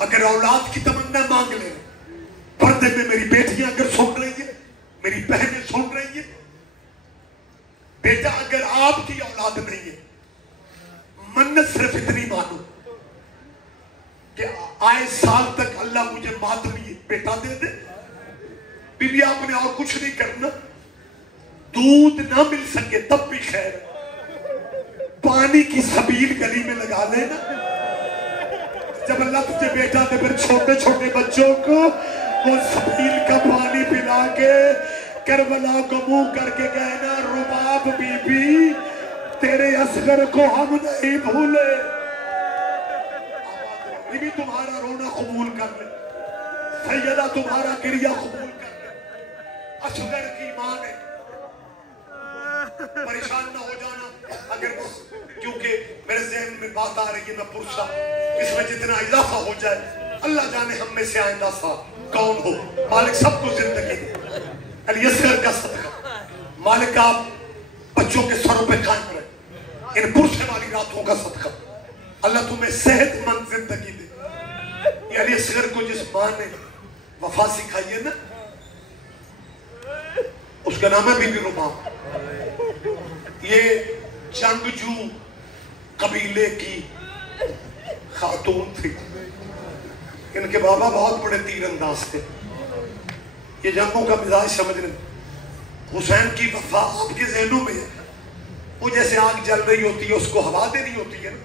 اگر اولاد کی تمنا مانگ لے, پردے میں میری بیٹیاں اگر سن رہی ہیں, میری بہنیں سن رہی ہیں, بیٹا اگر آپ کی اولاد نہیں ہے منت صرف اتنی مانو کہ آئے سال تک اللہ مجھے ماتمی بیٹا دے دے. بی بی آپ نے اور کچھ نہیں کرنا, دودھ نہ مل سکے تب بھی خیر, پانی کی سبیل گلی میں لگا لینا. جب اللہ تجھے بیٹا دے پھر چھوٹے چھوٹے بچوں کو وہ سبیل کا پانی پلا کے کربلا کو منہ کر کے کہنا رباب بی بی تیرے اصغر کو ہم نہیں بھولے. بی بی تمہارا رونا قبول کر لے, سیدہ تمہارا گریہ قبول کر لے. اصغر کی ماں نے پریشان نہ ہو جانا اگر کیونکہ میرے ذہن میں بات آ رہی ہے, میں پرسا اس میں جتنا اضافہ ہو جائے اللہ جانے ہم میں سے آئندہ صاحب کون ہو. مالک سب کو زندگی دے, علی اصغر کا صدقہ. مالک آپ بچوں کے سروں پہ قائم رہے, ان پرسے والی راتوں کا صدقہ. اللہ تمہیں صحت مند زندگی دے. یہ علی اصغر کو جس ماں نے وفا سکھائی ہے نا، اس کا نام ہے بی بی رباب۔ یہ جنگجو قبیلے کی خاتون تھی، ان کے بابا بہت بڑے تیر انداز تھے، یہ جنگوں کا مزاج سمجھ رہے۔ حسین کی وفا آپ کے ذہنوں میں ہے، وہ جیسے آگ جل رہی ہوتی ہے اس کو ہوا دینی ہوتی ہے نا،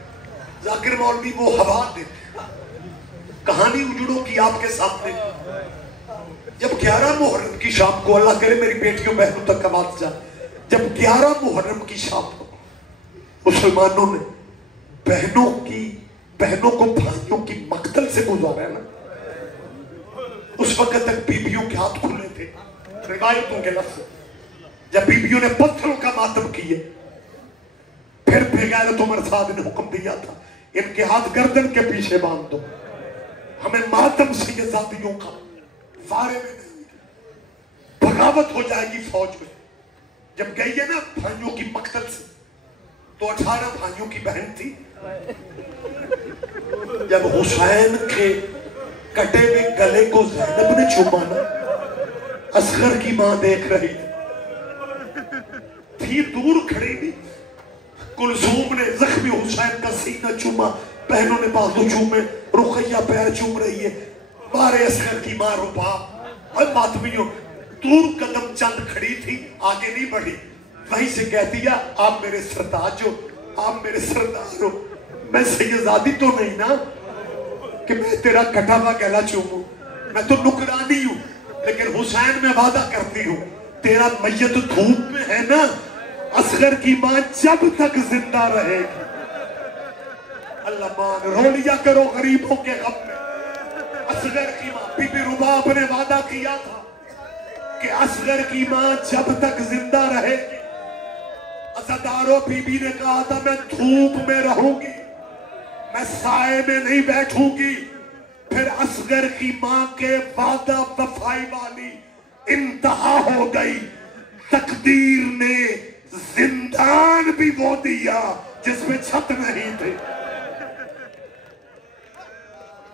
ذاکر مولوی وہ ہوا دیتے۔ کہانی اجڑوں کی آپ کے سامنے، جب 11 محرم کی شام کو، اللہ کرے میری بیٹیوں بہنوں تک کا بات جائے، جب 11 محرم کی شام کو مسلمانوں نے بہنوں کو بھائیوں کی مقتل سے گزارا ہے نا، اس وقت تک بیبیوں کے ہاتھ کھلے تھے، روایتوں کے لفظ۔ جب بیبیوں نے پتھروں کا ماتم کیے، پھر بغیرت عمر صاحب نے حکم دیا تھا ان کے ہاتھ گردن کے پیچھے باندھ دو، ہمیں ماتم سے یہ زادیوں کا فارے میں نہیں، بغاوت ہو جائے گی فوج میں۔ جب گئی ہے نا بھائیوں کی مقتل سے، تو 18 بھائیوں کی بہن تھی، جب حسین کے کٹے ہوئے گلے کو زینب نے چوما نا، اصغر کی ماں دیکھ رہی تھی دور کھڑی بھی، کلثوم نے زخمی حسین کا سینہ چوما، بہنوں نے بازو چومے، رقیہ پیر چوم رہی ہے، مارے اصغر کی ماں رباب۔ اور ماتمیوں دور قدم چند کھڑی تھی، آگے نہیں بڑھی، وہیں سے کہتی ہے آپ میرے سردار ہو، آپ میرے سردار ہو، میں سیدزادی تو نہیں نا کہ میں تیرا کٹا ہوا گلا چوموں، میں تو نکرانی ہوں، لیکن حسین میں وعدہ کرتی ہوں تیرا میت دھوپ میں ہے نا، اصغر کی ماں جب تک زندہ رہے گی۔ اللہ مان رو لیا کرو غریبوں کے غم میں۔ اصغر کی ماں بی بی رباب نے وعدہ کیا تھا کہ اصغر کی ماں جب تک زندہ رہے گی۔ عزادارو بی بی نے کہا تھا میں دھوپ میں رہوں گی، میں سائے میں نہیں بیٹھوں گی۔ پھر اصغر کی ماں کے وعدہ وفائی والی انتہا ہو گئی، تقدیر نے زندان بھی وہ دیا جس میں چھت نہیں تھے۔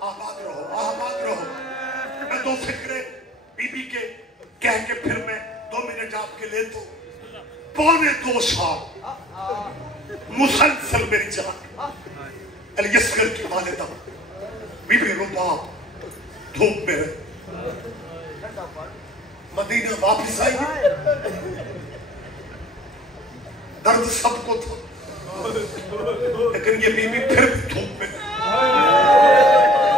آباد رہو، آباد رہو۔ میں دو فکرے بی بی کے کہہ کے پھر میں 2 منٹ آپ کے لیتا ہوں۔ 2.25 سال مسلسل میری جان علی اصغر کی والدہ بی بی رباب دھوپ میں رہے، مدینہ واپس آئی، درد سب کو تھا، لیکن یہ بی بی پھر بھی دھوپ میں رہے۔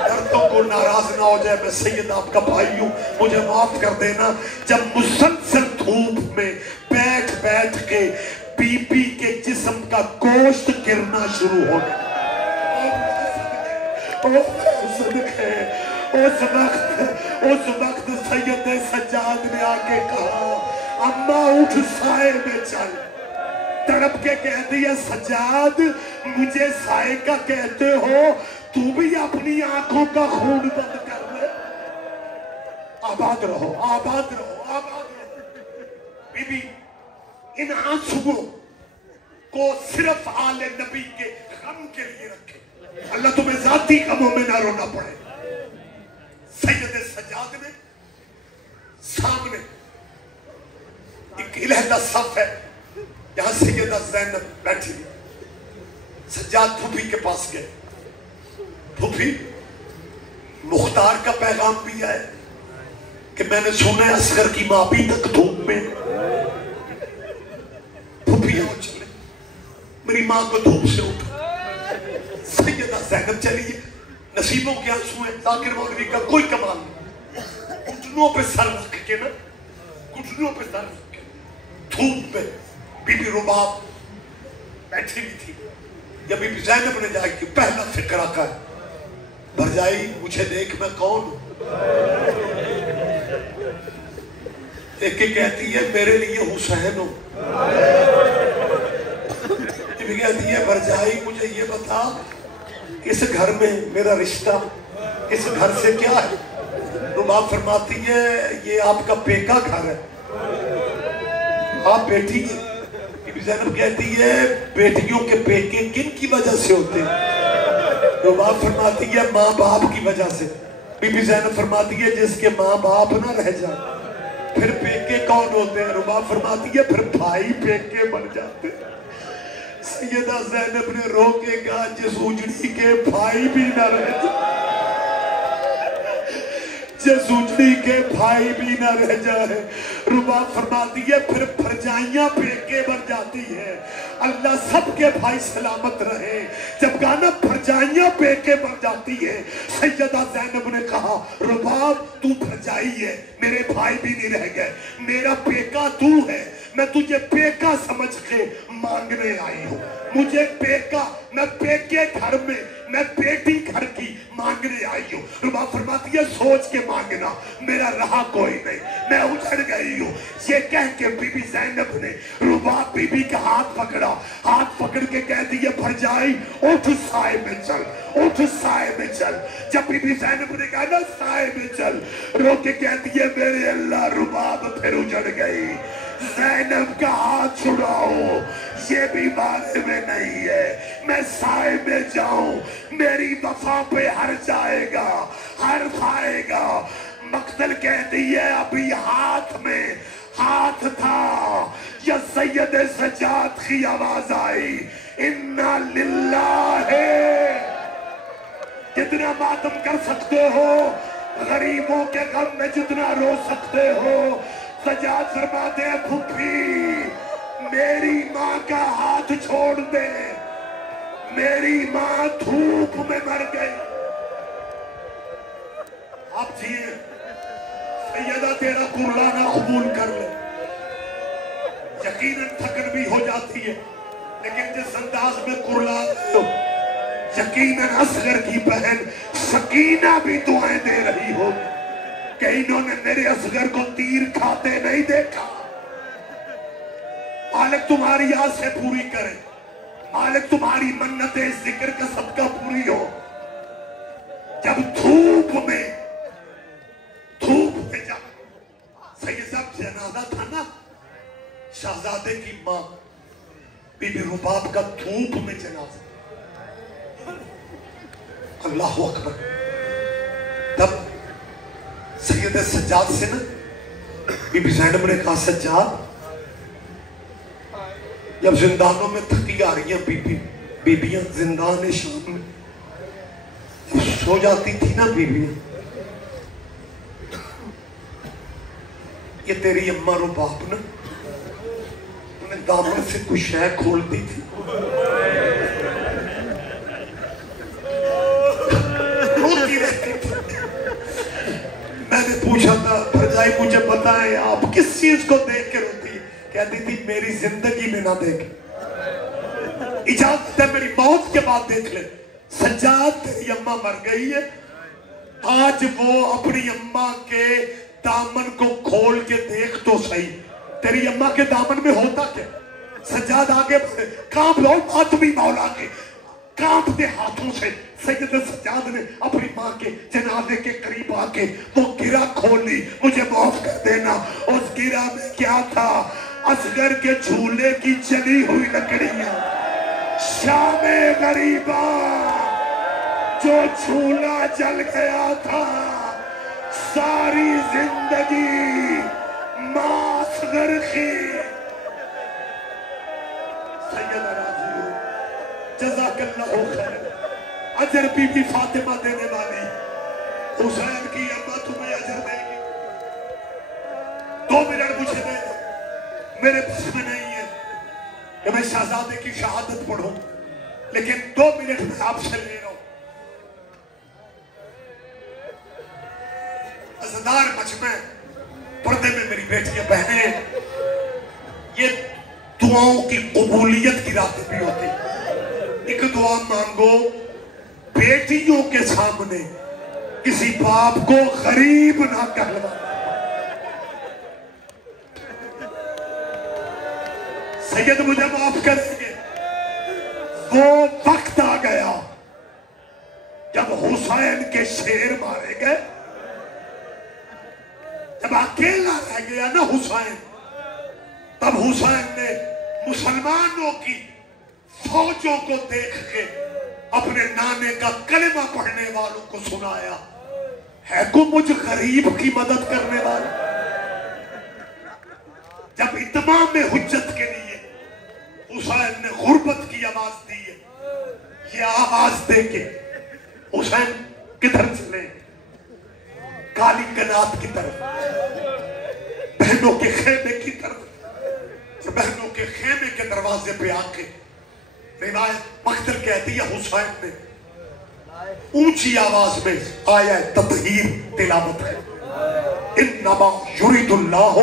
دردوں کو ناراض نہ ہو جائے، میں سید آپ کا بھائی ہوں، مجھے معاف کر دینا۔ جب مسلسل دھوپ میں بیٹھ بیٹھ کے بی بی کے جسم کا گوشت گرنا شروع ہو گیا، اس وقت سید سجاد نے آکے کہا اماں اٹھ سائے میں چل۔ تڑپ کے کہہ دیا سجاد مجھے سائے کا کہتے ہو، تو بھی اپنی آنکھوں کا خون بند کر لے۔ آباد رہو، آباد رہو، آباد رہو۔ بی بی ان آنسوؤں کو صرف آل نبی کے غم کے لیے رکھے، اللہ تمہیں ذاتی غموں میں نہ رونا پڑے۔ سید سجاد نے سامنے ایک علیحدہ صف ہے، یہاں سیدہ زینب بیٹھی، سجاد پھوپھی کے پاس گئے، پھوپھی مختار کا پیغام بھی آئے کہ میں نے سنا ہے اصغر کی ماں بھی تک دھوپ میں، پھوپھی آؤ چلے، میری ماں کو دھوپ سے اٹھا۔ سیدہ زینب چلیے، نصیبوں کے آنسو ہیں، ذاکر مولوی کا کوئی کمال نہیں، گھٹنوں پہ سر رکھ کے نا، گھٹنوں پہ سر رکھ کے دھوپ میں بی بی رباب بیٹھی بھی تھی۔ جب بی بی زینب نے جا کے پہلا فکرہ کا ہے، بھرجائی مجھے دیکھ میں کون ہوں؟ ایک کہ کہتی ہے میرے لیے حسین ہو، ایک کہتی ہے بھرجائی مجھے یہ بتا اس گھر میں میرا رشتہ اس گھر سے کیا ہے؟ رباب فرماتی ہے یہ آپ کا پیکا گھر ہے، آپ بیٹی ہیں۔ زینب کہتی ہے بیٹیوں کے پیکے کن کی وجہ سے ہوتے ہیں؟ رباب فرماتی ہے ماں باپ کی وجہ سے۔ بی بی زینب فرماتی ہے جس کے ماں باپ نہ رہ جائے پھر پیکے کون ہوتے ہیں؟ رباب فرماتی ہے پھر بھائی پیکے بن جاتے ہیں۔ سیدہ زینب نے رو کے کہا جس اجڑی کے بھائی بھی نہ رہ جائے، جس اجڑی کے بھائی بھی نہ رہ جائے، رباب فرماتی ہے پھر بھرجائیاں پیکے بن جاتی ہے۔ اللہ سب کے بھائی سلامت رہے۔ جب گانا بھرجائیاں پیکے بن جاتی ہے، سیدہ زینب نے کہا رباب تو بھرجائی ہے، میرے بھائی بھی نہیں رہ گئے، میرا پیکا تو ہے، میں تجھے پیکا سمجھ کے مانگنے آئی ہوں۔ مجھے پیکا، میں پیکے گھر میں، میں بیٹی گھر کی مانگنے آئی ہوں۔ رباب فرماتی ہے سوچ کے مانگنا، میرا رہا کوئی نہیں، میں اجڑ گئی ہوں۔ یہ کہہ کے بی بی زینب نے رباب بی بی کا ہاتھ پکڑا، ہاتھ پکڑ کے کہہ دیے بھرجائی اٹھ سائے میں چل، اٹھ سائے میں چل۔ جب بی بی زینب نے کہا نا سائے میں چل، رو کے کہہ دیے میرے اللہ رباب پھر اجڑ گئی۔ زینب کا ہاتھ چھڑاؤ، یہ بھی بارے میں نہیں ہے، میں سائے میں جاؤں، میری وفا پہ ہر جائے گا، ہر کھائے گا۔ مقتل کہتی ہے ابھی ہاتھ میں ہاتھ تھا یا سید سجاد کی آواز آئی اِنَّا لِلَّهِ۔ جتنا ماتم کر سکتے ہو، غریبوں کے غم میں جتنا رو سکتے ہو، سجاد فرماتے ہیں پھپھی میری ماں کا ہاتھ چھوڑ دے، میری ماں دھوپ میں مر گئی۔ آپ جیئے سیدہ تیرا قربانہ قبول کر لے، یقیناً تھکن بھی ہو جاتی ہے، لیکن جس انداز میں قرلا ہو یقیناً اصغر کی بہن سکینہ بھی دعائیں دے رہی ہو کہ انہوں نے میرے اصغر کو تیر کھاتے نہیں دیکھا۔ مالک تمہاری آسیں پوری کرے، مالک تمہاری منت ذکر کا صدقہ پوری ہو۔ جب دھوپ میں جب سید صاحب جنازہ تھا نا شہزادے کی ماں بی بی رباب کا دھوپ میں جنازہ، اللہ اکبر۔ تب سید سجاد سے نا بی بی زینب نے کہا سجاد جب زندانوں میں تھکی آ رہی ہیں بیبیاں زندان شام میں سو جاتی تھی نا بیبیاں، یہ تیری اماں رباب نا انہیں دامن سے کچھ شے کھول دی تھی، روتی رہتی تھی۔ میں نے پوچھا تھا بھرجائی مجھے بتائیں آپ کس چیز کو دیکھ کے روتی ہے؟ کہتی تھی میری زندگی میں نہ دیکھ، اجازت ہے میری موت کے بعد دیکھ لے۔ سجاد تیری اماں مر گئی ہے، آج وہ اپنی اماں کے دامن کو کھول کے دیکھ تو صحیح، تیری اماں کے دامن میں ہوتا کیا؟ سجاد آگے بڑھے، کانپ لو ماتمی مولا کے، کانپتے ہاتھوں سے سید سجاد نے اپنی ماں کے جنازے کے قریب آ کے وہ گرہ کھولی، مجھے معاف کر دینا۔ اس گرہ میں کیا تھا؟ اصغر کے جھولے کی جلی ہوئی لکڑیاں، شام غریبہ جو جھولا جل گیا تھا، ساری زندگی ماں اصغر کی۔ سیدہ راضی ہو، جزاک اللہ خیر، اجر بی بی فاطمہ دینے والی، حسین کی اماں تمہیں اجر دے گی۔ 2 منٹ مجھے دے دو، میرے بس میں نہیں ہے کہ میں شہزادے کی شہادت پڑھوں، لیکن 2 منٹ میں آپ سے لے رہا ہوں۔ عزدار مجمع پردے میں میری بیٹی بہنیں، یہ دعاؤں کی قبولیت کی راتیں بھی ہوتی۔ ایک دعا مانگو بیٹیوں کے سامنے کسی باپ کو غریب نہ کہلوا۔ سید مجھے معاف کریں گے، وہ وقت آ گیا جب حسین کے شیر مارے گئے، جب اکیلا رہ گیا نا حسین، تب حسین نے مسلمانوں کی فوجوں کو دیکھ کے اپنے نانے کا کلمہ پڑھنے والوں کو سنایا، ہے کو مجھ غریب کی مدد کرنے والا؟ جب اتمام حجت کے لیے حسین نے غربت کی آواز دی ہے، یہ آواز دے کے حسین کدھر چلے؟ کالی کنات کی طرف، بہنوں کے خیمے کی طرف، اور بہنوں کے خیمے کے دروازے پہ آ کے روایت مقتل کہتی ہے حسین نے اونچی آواز میں آیا تطہیر تلاوت ہے، انما یرید اللہ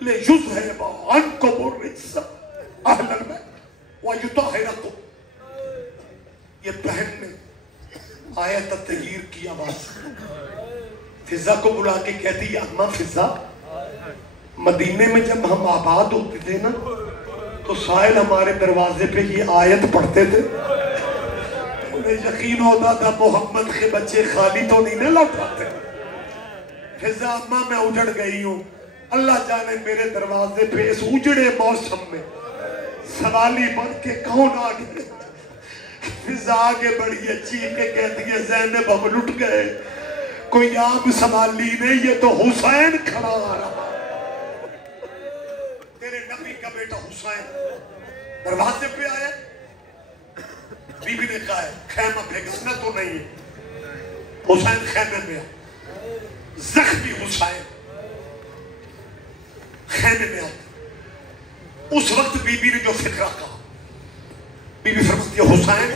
لیذھب عنکم الرجس اہل البیت ویطہرکم۔ یہ بہن نے آیا تطہیر کی آواز، فضا کو بلا کے کہتی ہے اماں فضا، مدینے میں جب ہم آباد ہوتے تھے نا تو سائل ہمارے دروازے پہ یہ آیت پڑھتے تھے، انہیں یقین ہوتا تھا محمد کے بچے خالی تو نہیں نہ لوٹاتے۔ فضا اماں میں اجڑ گئی ہوں، اللہ جانے میرے دروازے پہ اس اجڑے موسم میں سوالی بن کے کون آ گئے۔ فضا آگے بڑی اچھی کہ کہتی ہے زینب ہم لٹ گئے، کوئی عام سوالی نہیں، یہ تو حسین کھڑا آ رہا، تیرے نبی کا بیٹا حسین دروازے پہ آیا۔ بی بی نے کہا ہے خیمہ بھیگانا تو نہیں ہے، حسین خیمے میں آیا، زخمی حسین خیمے میں آتا۔ اس وقت بی بی نے جو فکرہ کہا، بی بی فرماتی ہے حسین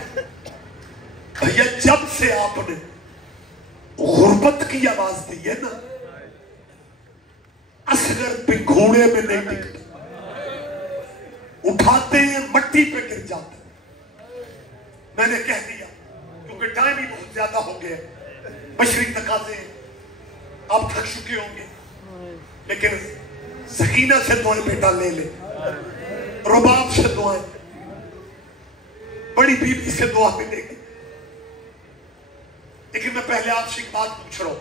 بھیا جب سے آپ نے غربت کی آواز دی ہے نا، اصغر پہ گھوڑے میں نہیں ٹکتا، اٹھاتے ہیں مٹی پہ گر جاتے۔ میں نے کہہ دیا کیونکہ ٹائم ہی بہت زیادہ ہو گیا، بشری تقاضے آپ تھک چکے ہوں گے، لیکن سکینہ سے دعائیں بیٹا لے لے، رباب سے دعائیں، بڑی بیوی سے دعا ملے گی۔ لیکن میں پہلے آپ سے ایک بات پوچھ رہا ہوں،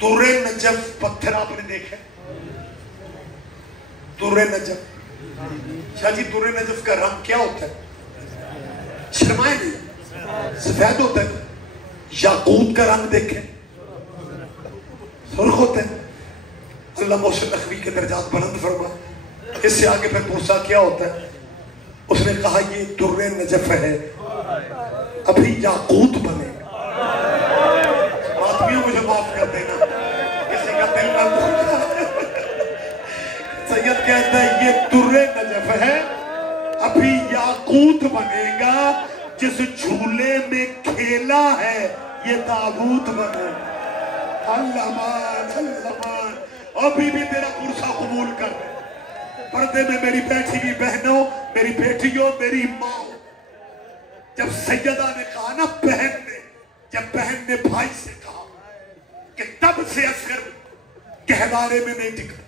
دور نجف پتھر آپ نے دیکھا؟ دور نجف، شاہ جی دور نجف کا رنگ کیا ہوتا ہے؟ شرمائے نہیں، سفید ہوتا ہے۔ یاقوت کا رنگ دیکھیں، سرخ ہوتا ہے۔ اللہ محسن نقوی کے درجات بلند فرمائے۔ اس سے آگے پھر پوچھا کیا ہوتا ہے؟ اس نے کہا یہ در نجف ہے، ابھی یاقوت بنے گا۔ آدمیوں مجھے معاف کر دینا، کسی کا دل نہ دھوکا۔ سید کہتا ہے یہ در نجف ہے، ابھی یاقوت بنے گا، جس جھولے میں کھیلا ہے یہ تابوت بنے گا۔ اللہ مان، اللہ مان۔ ابھی بھی تیرا قرصہ قبول کر، پردے میں میری بیٹھی ہوئی بہنوں، میری بیٹیوں، میری ماں، جب سیدہ نے کہا نا بہن نے، جب بہن نے بھائی سے کہا کہ تب سے اصغر گہوارے میں نہیں ٹکا،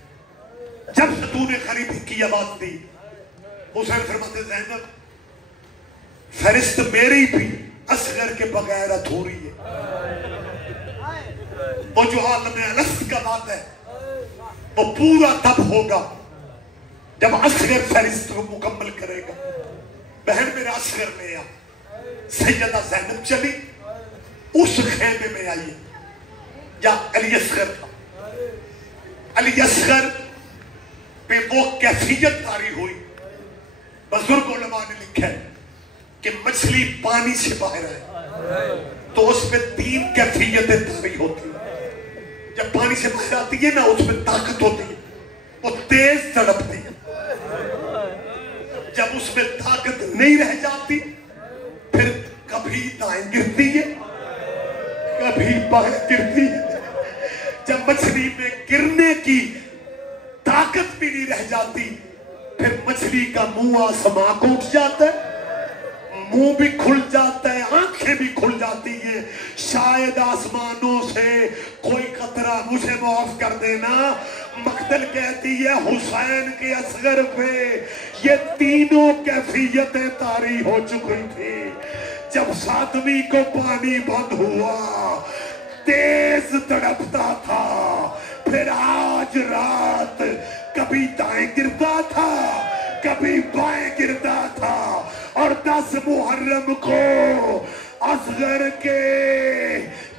جب سے تو نے غریبی کی آواز دی، حسین فرماتے زینب فہرست میری بھی اصغر کے بغیر ادھوری ہے۔ وہ جو عالم الست کا بات ہے وہ پورا تب ہوگا جب اصغر فہرست کو مکمل کرے گا۔ بہن میرا اصغر لے آ، سیدہ زینب چلی، اس خیمے میں آئی، یا علی اصغر تھا۔ علی اصغر پہ وہ کیفیت طاری ہوئی، بزرگ علماء نے لکھا ہے کہ مچھلی پانی سے باہر آئے تو اس میں 3 کیفیتیں طاری ہوتی ہیں۔ جب پانی سے باہر آتی ہے نا اس میں طاقت ہوتی ہے، وہ تیز تڑپتی ہے۔ جب اس میں طاقت نہیں رہ جاتی پھر کبھی دائیں گرتی ہے کبھی بائیں گرتی ہے۔ جب مچھلی میں گرنے کی طاقت بھی نہیں رہ جاتی پھر مچھلی کا منہ آسماں کو اٹھ جاتا ہے، منہ بھی کھل جاتا ہے، آنکھیں بھی کھل جاتی ہیں۔ شاید آسمانوں سے کوئی قطرہ مجھے معاف کر دینا۔ مقتل کہتی ہے حسین کے اصغر پہ یہ تینوں کیفیتیں طاری ہو چکی تھی۔ جب 7ویں کو پانی بند ہوا تیز تڑپتا تھا، پھر آج رات کبھی دائیں گرتا تھا کبھی بائیں گرتا تھا، اور 10 محرم کو اصغر کے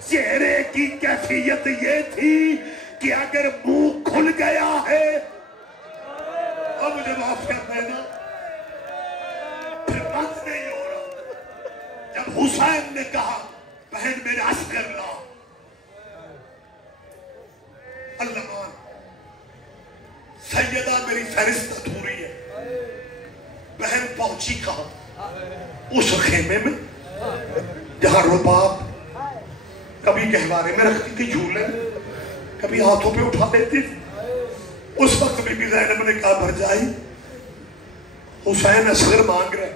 چہرے کی کیفیت یہ تھی کہ اگر منہ کھل گیا ہے اب مجھے معاف کر دینا پھر بند نہیں ہو رہا. جب حسین نے کہا بہن میرے اصغر لا، اللہ مان سیدہ میری فہرست ادھوری ہے. بہن پہنچی کہاں؟ اس خیمے میں جہاں رباب کبھی گہوارے میں رکھتی تھی، جھولے کبھی ہاتھوں پہ اٹھا لیتی تھی. اس وقت بی بی زینب نے کہا بھرجائی حسین اصغر مانگ رہے.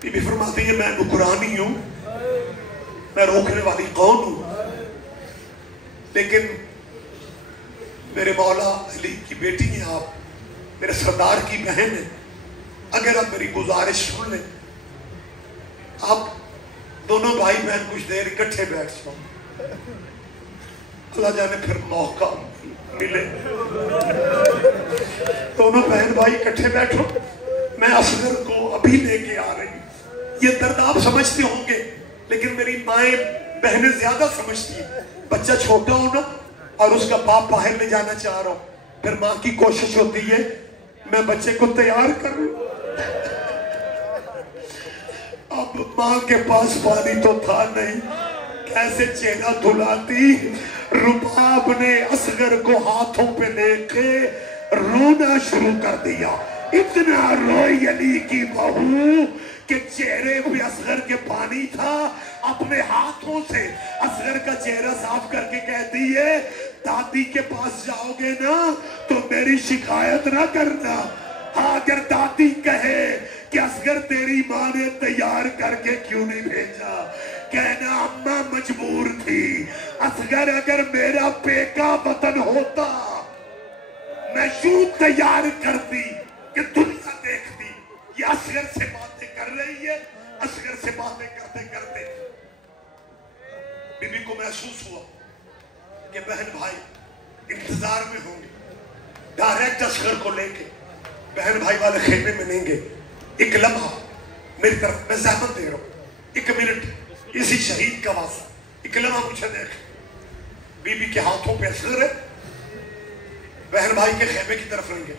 بی بی فرماتی ہے میں نکرانی ہوں، میں روکنے والی کون ہوں، لیکن میرے مولا علی کی بیٹی ہیں آپ، میرے سردار کی بہن ہیں، اگر آپ میری گزارش سن لیں آپ دونوں بھائی بہن کچھ دیر اکٹھے بیٹھ جاؤ، اللہ جانے پھر موقع ملے. دونوں بہن بھائی اکٹھے بیٹھو، میں اصغر کو ابھی لے کے آ رہی ہوں. یہ درد آپ سمجھتے ہوں گے لیکن میری مائیں بہنیں زیادہ سمجھتی ہیں. بچہ چھوٹا ہونا اور اس کا باپ باہر لے جانا چاہ رہا ہوں، پھر ماں کی کوشش ہوتی ہے میں بچے کو تیار کروں. اب ماں کے پاس پانی تو تھا نہیں، کیسے چہرہ دھلاتی. رباب نے اصغر کو ہاتھوں پہ لے کے رونا شروع کر دیا. اتنا روئی علی کی بہو کہ چہرے پہ اصغر کے پانی تھا. اپنے ہاتھوں سے اصغر کا چہرہ صاف کر کے کہتی ہے دادی کے پاس جاؤ گے نا تو میری شکایت نہ کرنا. ہاں اگر دادی کہے کہ اصغر تیری ماں نے تیار کر کے کیوں نہیں بھیجا، کہنا اماں مجبور تھی. اصغر اگر میرا پیکا وطن ہوتا میں یوں تیار کرتی کہ دنیا دیکھتی یہ اصغر سے باتیں کر رہی ہے. اصغر سے باتیں کرتے کرتے بی بی کو محسوس ہوا کہ بہن بھائی انتظار میں ہوں گے. ڈائریکٹ اصغر کو لے کے بہن بھائی والے خیمے میں لیں گے. ایک لمحہ میری طرف میں زحمت دے رہا ہوں، ایک منٹ اسی شہید کا واسطہ، ایک لمحہ مجھے دیکھ. بی بی کے ہاتھوں پہ اصغر ہے، بہن بھائی کے خیمے کی طرف لیں گے.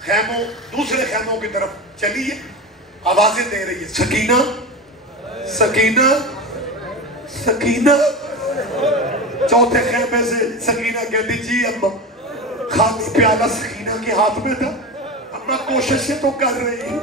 خیموں دوسرے خیموں کی طرف چلیے، آوازیں دے رہی ہے سکینہ سکینہ سکینہ. چوتھے خیمے سے سکینہ کہتی جی اماں. خالی پیالہ سکینہ کے ہاتھ میں تھا. اماں کوششیں تو کر رہی ہوں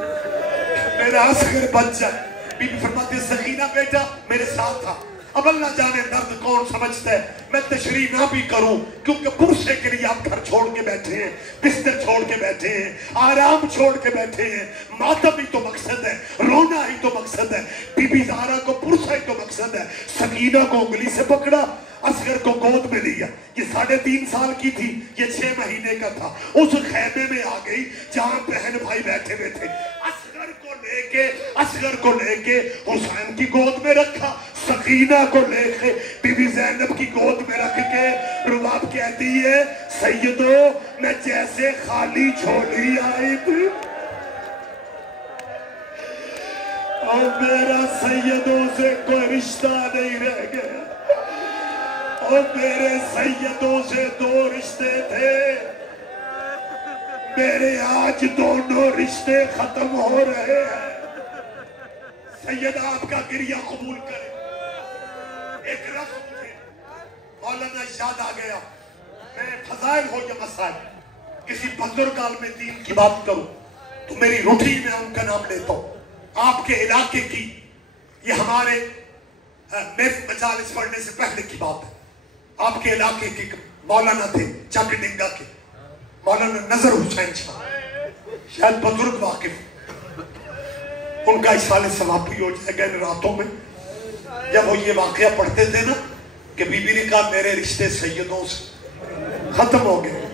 میرا اصغر بچ جائے. بی بی فرماتی ہے سکینہ بیٹا میرے ساتھ تھا. اب اللہ جانے درد کون سمجھتا ہے. میں تشریح نہ بھی کروں کیونکہ پرسے کے لیے آپ گھر چھوڑ کے بیٹھے ہیں، بستر چھوڑ کے بیٹھے ہیں، آرام چھوڑ کے بیٹھے ہیں. ماتم ہی تو مقصد ہے، رونا ہی تو مقصد ہے. بی بی زہرا کو پرسا ہی تو مقصد ہے. سکینہ کو انگلی سے پکڑا، اصغر کو گود میں لیا. یہ 3.5 سال کی تھی، یہ 6 مہینے کا تھا. اس خیمے میں آ گئی جہاں بہن بھائی بیٹھے ہوئے تھے. اصغر کو لے کے حسین کی گود میں رکھا، سکینہ کو لے کے بی بی زینب کی گود میں رکھ کے رباب کہتی ہے سیدو میں جیسے خالی جھولی آئی تھی اور میرا سیدوں سے کوئی رشتہ نہیں رہ گیا، اور میرے سیدوں سے 2 رشتے تھے، میرے آج دونوں رشتے ختم ہو رہے ہیں. سیدہ آپ کا گریہ قبول کرے. ایک رسم تھے، مولانا یاد آ گیا. میں فضائل ہو یا مسائل کسی بزرگ عالم دین کی بات کروں تو میری روٹین میں ان کا نام لیتا ہوں. آپ کے علاقے کی، یہ ہمارے مجالس پڑھنے سے پہلے کی بات ہے. آپ کے علاقے کے مولانا تھے چک ڈنگا کے، مولانا نظر حسین شاہ، شاید بزرگ واقف. ان کا اصال ثواب بھی ہو جائے گا ان راتوں میں. جب وہ یہ واقعہ پڑھتے تھے نا کہ بی بی نے کہا میرے رشتے سیدوں سے ختم ہو گئے،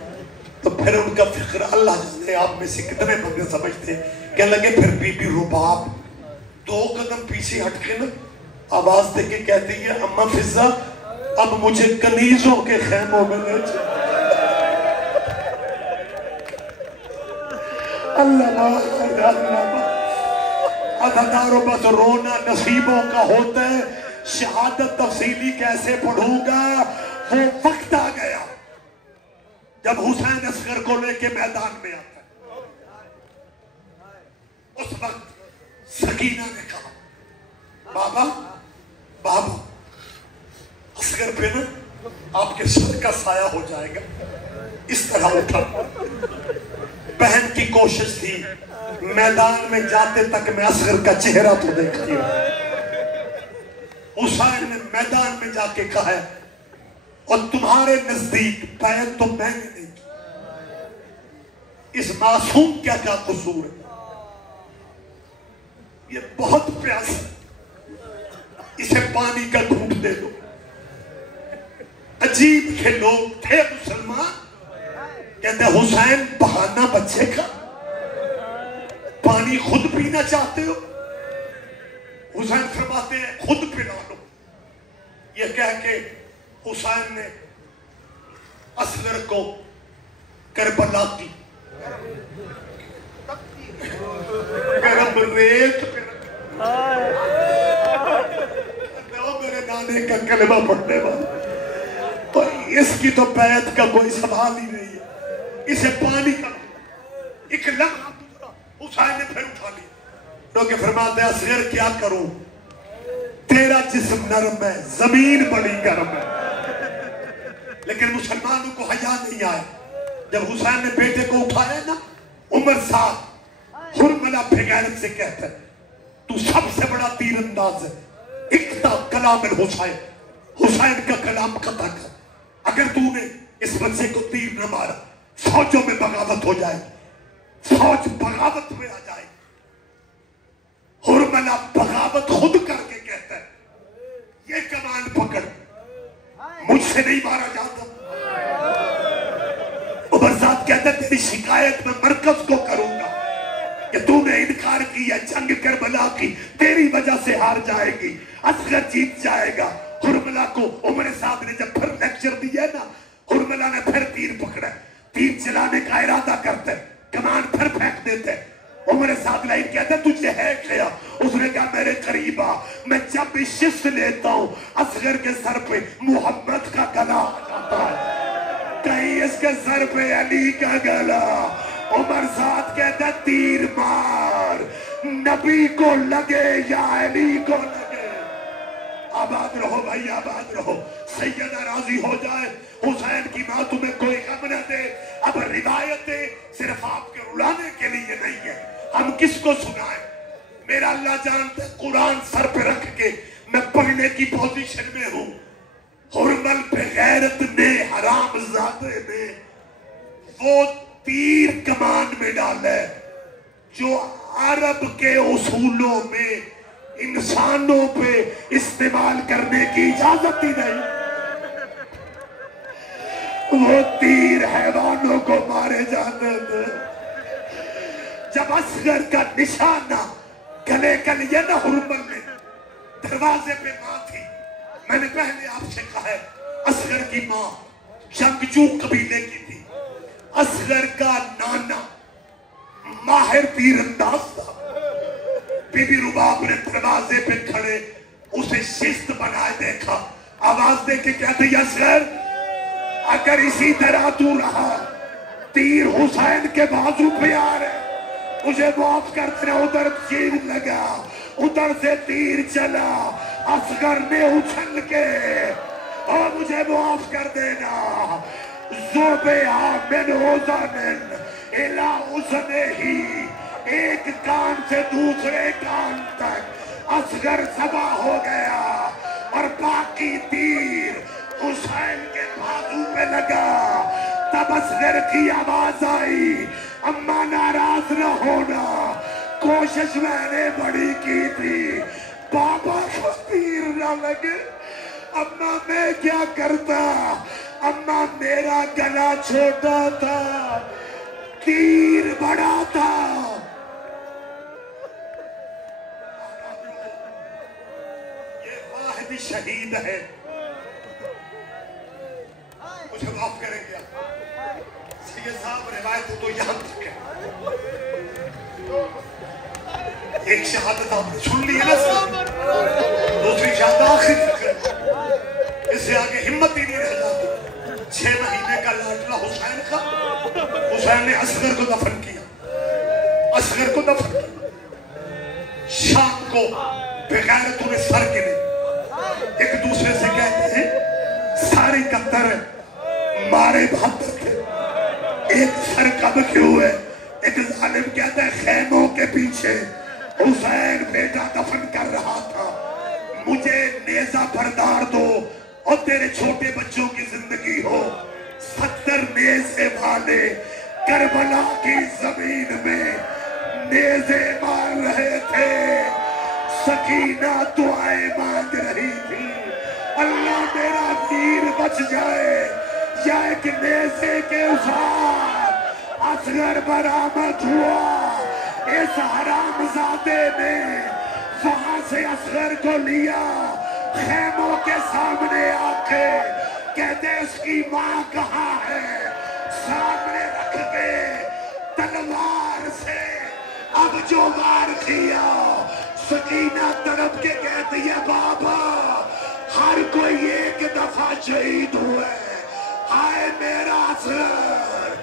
تو پھر ان کا فکر اللہ جانے آپ میں سے کتنے بندے سمجھتے ہیں. کہنے لگے پھر بی بی رباب 2 قدم پیچھے ہٹ کے نا آواز دے کے کہتی ہے اماں فضہ اب مجھے کنیزوں کے خیموں میں لے جائے. اللہ عزادارو بس رونا نصیبوں کا ہوتا ہے، شہادت تفصیلی کیسے پڑھوں گا؟ وہ وقت آ گیا جب حسین اصغر کو لے کے میدان میں آتا ہے۔ اس وقت سکینہ نے کہا بابا بابا اصغر پہ نا آپ کے سر کا سایہ ہو جائے گا، اس طرح اٹھا۔ بہن کی کوشش تھی میدان میں جاتے تک میں اصغر کا چہرہ تو دیکھتی ہوں۔ حسین نے میدان میں جا کے کہا ہے اور تمہارے نزدیک بیعت تو میں نے نہیں کی، اس معصوم کیا کیا قصور ہے؟ یہ بہت پیاس ہے، اسے پانی کا گھونٹ دے دو۔ عجیب کے لوگ تھے مسلمان، کہتے حسین بہانہ بچے کا، پانی خود پینا چاہتے ہو؟ حسین فرماتے ہیں خود پلا لو۔ یہ کہہ کے حسین نے اصغر کو کربلا کی گرم ریت پہ میرے نانے کا کلمہ پڑھنے والا، تو اس کی تو بیعت کا کوئی سوال ہی نہیں ہے، اسے پانی کا ایک لمحہ حسین نے پھر اٹھا لی۔ کیونکہ فرماتے ہیں اصغر کیا کروں، تیرا جسم نرم ہے، زمین بڑی گرم ہے۔ لیکن مسلمانوں کو حیا نہیں آئے۔ جب حسین نے بیٹے کو اٹھایا نا، عمر صاحب حرملہ بغیرت سے کہتا ہے تو سب سے بڑا تیر انداز ہے، اقتا کلام الحسین، حسین کا کلام قطع کر۔ اگر تو نے اس بچے کو تیر نہ مارا فوجوں میں بغاوت ہو جائے، فوج بغاوت میں آ جائے۔ حرملہ بغاوت خود کر کے کہتا ہے یہ کمان پکڑ، مجھ سے نہیں مارا جاتا۔ عمرزاد کہتا ہے تیری شکایت میں مرکز کو کروں گا کہ تو نے انکار کیا، جنگ کربلا کی تیری وجہ سے ہار جائے گی، اصغر جیت جائے گا۔ حرملہ کو عمر صاحب نے جب پھر لیکچر دیا نا، حرملہ نے پھر تیر پکڑا، تیر چلانے کا ارادہ کرتے، کمان پھر پھینک دیتے۔ عمر صاحب لائن کہتا ہے تجھے ہے کیا؟ اس نے کہا میرے قریب آ، میں جب بھی شست لیتا ہوں اصغر کے سر پہ محمد کا گلا آ جاتا ہے، کہیں اس کے سر پہ علی کا گلا۔ عمر صاحب کہتا ہے تیر مار، نبی کو لگے یا علی کو لگے۔ آباد رہو بھائی، آباد رہو، سیدہ راضی ہو جائے، حسین کی ماں تمہیں کوئی غم نہ دے۔ اب روایتیں صرف آپ کے رلانے کے لیے نہیں ہے، ہم کس کو سنائیں؟ میرا اللہ جانتا ہے قرآن سر پہ رکھ کے میں پڑھنے کی پوزیشن میں ہوں۔ حرمل بغیرت نے، حرام زادے نے وہ تیر کمان میں ڈالے جو عرب کے اصولوں میں انسانوں پہ استعمال کرنے کی اجازت ہی نہیں۔ وہ تیر حیوانوں کو مارے جاتے تھے۔ جب اصغر کا نشانہ گلے کا لیا نا حرمل نے، دروازے پہ ماں تھی، میں نے پہلے آپ سے کہا ہے اصغر کی ماں جنگجو قبیلے کی تھی، اصغر کا نانا ماہر تیر انداز تھا۔ بی بی رباب نے دروازے پہ کھڑے اسے شست بنائے دیکھا، آواز دے کے کہتے اصغر اگر اسی طرح تو رہا تیر حسین کے بازو پہ آ رہے، مجھے معاف کر دینا۔ ادھر تیر لگا، ادھر سے تیر چلا، اصغر نے اچھل کے اور مجھے معاف کر دینا۔ زوبیہ من اوزن الہ اذن ہی، ایک کان سے دوسرے کان تک اصغر ذبح ہو گیا اور باقی تیر حسین کے بازو پہ لگا۔ تب اصغر کی آواز آئی اماں ناراض نہ ہونا، کوشش میں نے بڑی کی تھی، بابا کو تیر نہ لگے۔ اماں میں کیا کرتا، اماں میرا گلا چھوٹا تھا، تیر بڑا تھا۔ یہ واحد شہید ہے، مجھے معاف کریں گے سید صاحب، روایت تو یہاں تک ہے۔ ایک شہادت آپ نے سن لی ہے نا سر، دوسری شہادت آخری فکر، اس سے آگے ہمت ہی نہیں رہ جاتی۔ 6 مہینے کا لاڈلا حسین کا، حسین نے اصغر کو دفن کیا، اصغر کو دفن کیا۔ شام کو بغیرتوں نے سر گنے، ایک دوسرے سے کہتے ہیں سارے کتر مارے بہتر تھے، ایک سر کب کیوں ہے؟ ایک ظالم کہتا ہے خیموں کے پیچھے حسین بیٹا دفن کر رہا تھا، مجھے نیزہ بردار دو اور تیرے چھوٹے بچوں کی زندگی ہو۔ 70 نیزے والے کربلا کی زمین میں نیزے مار رہے تھے، سکینہ دعائیں مانگ رہی تھی، اللہ میرا ویر بچ جائے یا ایک نیزے کے ساتھ۔ اصغر برآمد ہوا، اس حرام زادے نے وہاں سے اصغر کو لیا، خیموں کے سامنے آ کے کہتے اس کی ماں کہاں ہے، سامنے رکھ کے تلوار سے اب جو وار کیا، سکینہ تڑپ کے کہتی ہے بابا ہر کوئی ایک دفعہ شہید ہوئے، آئے میرا اصغر۔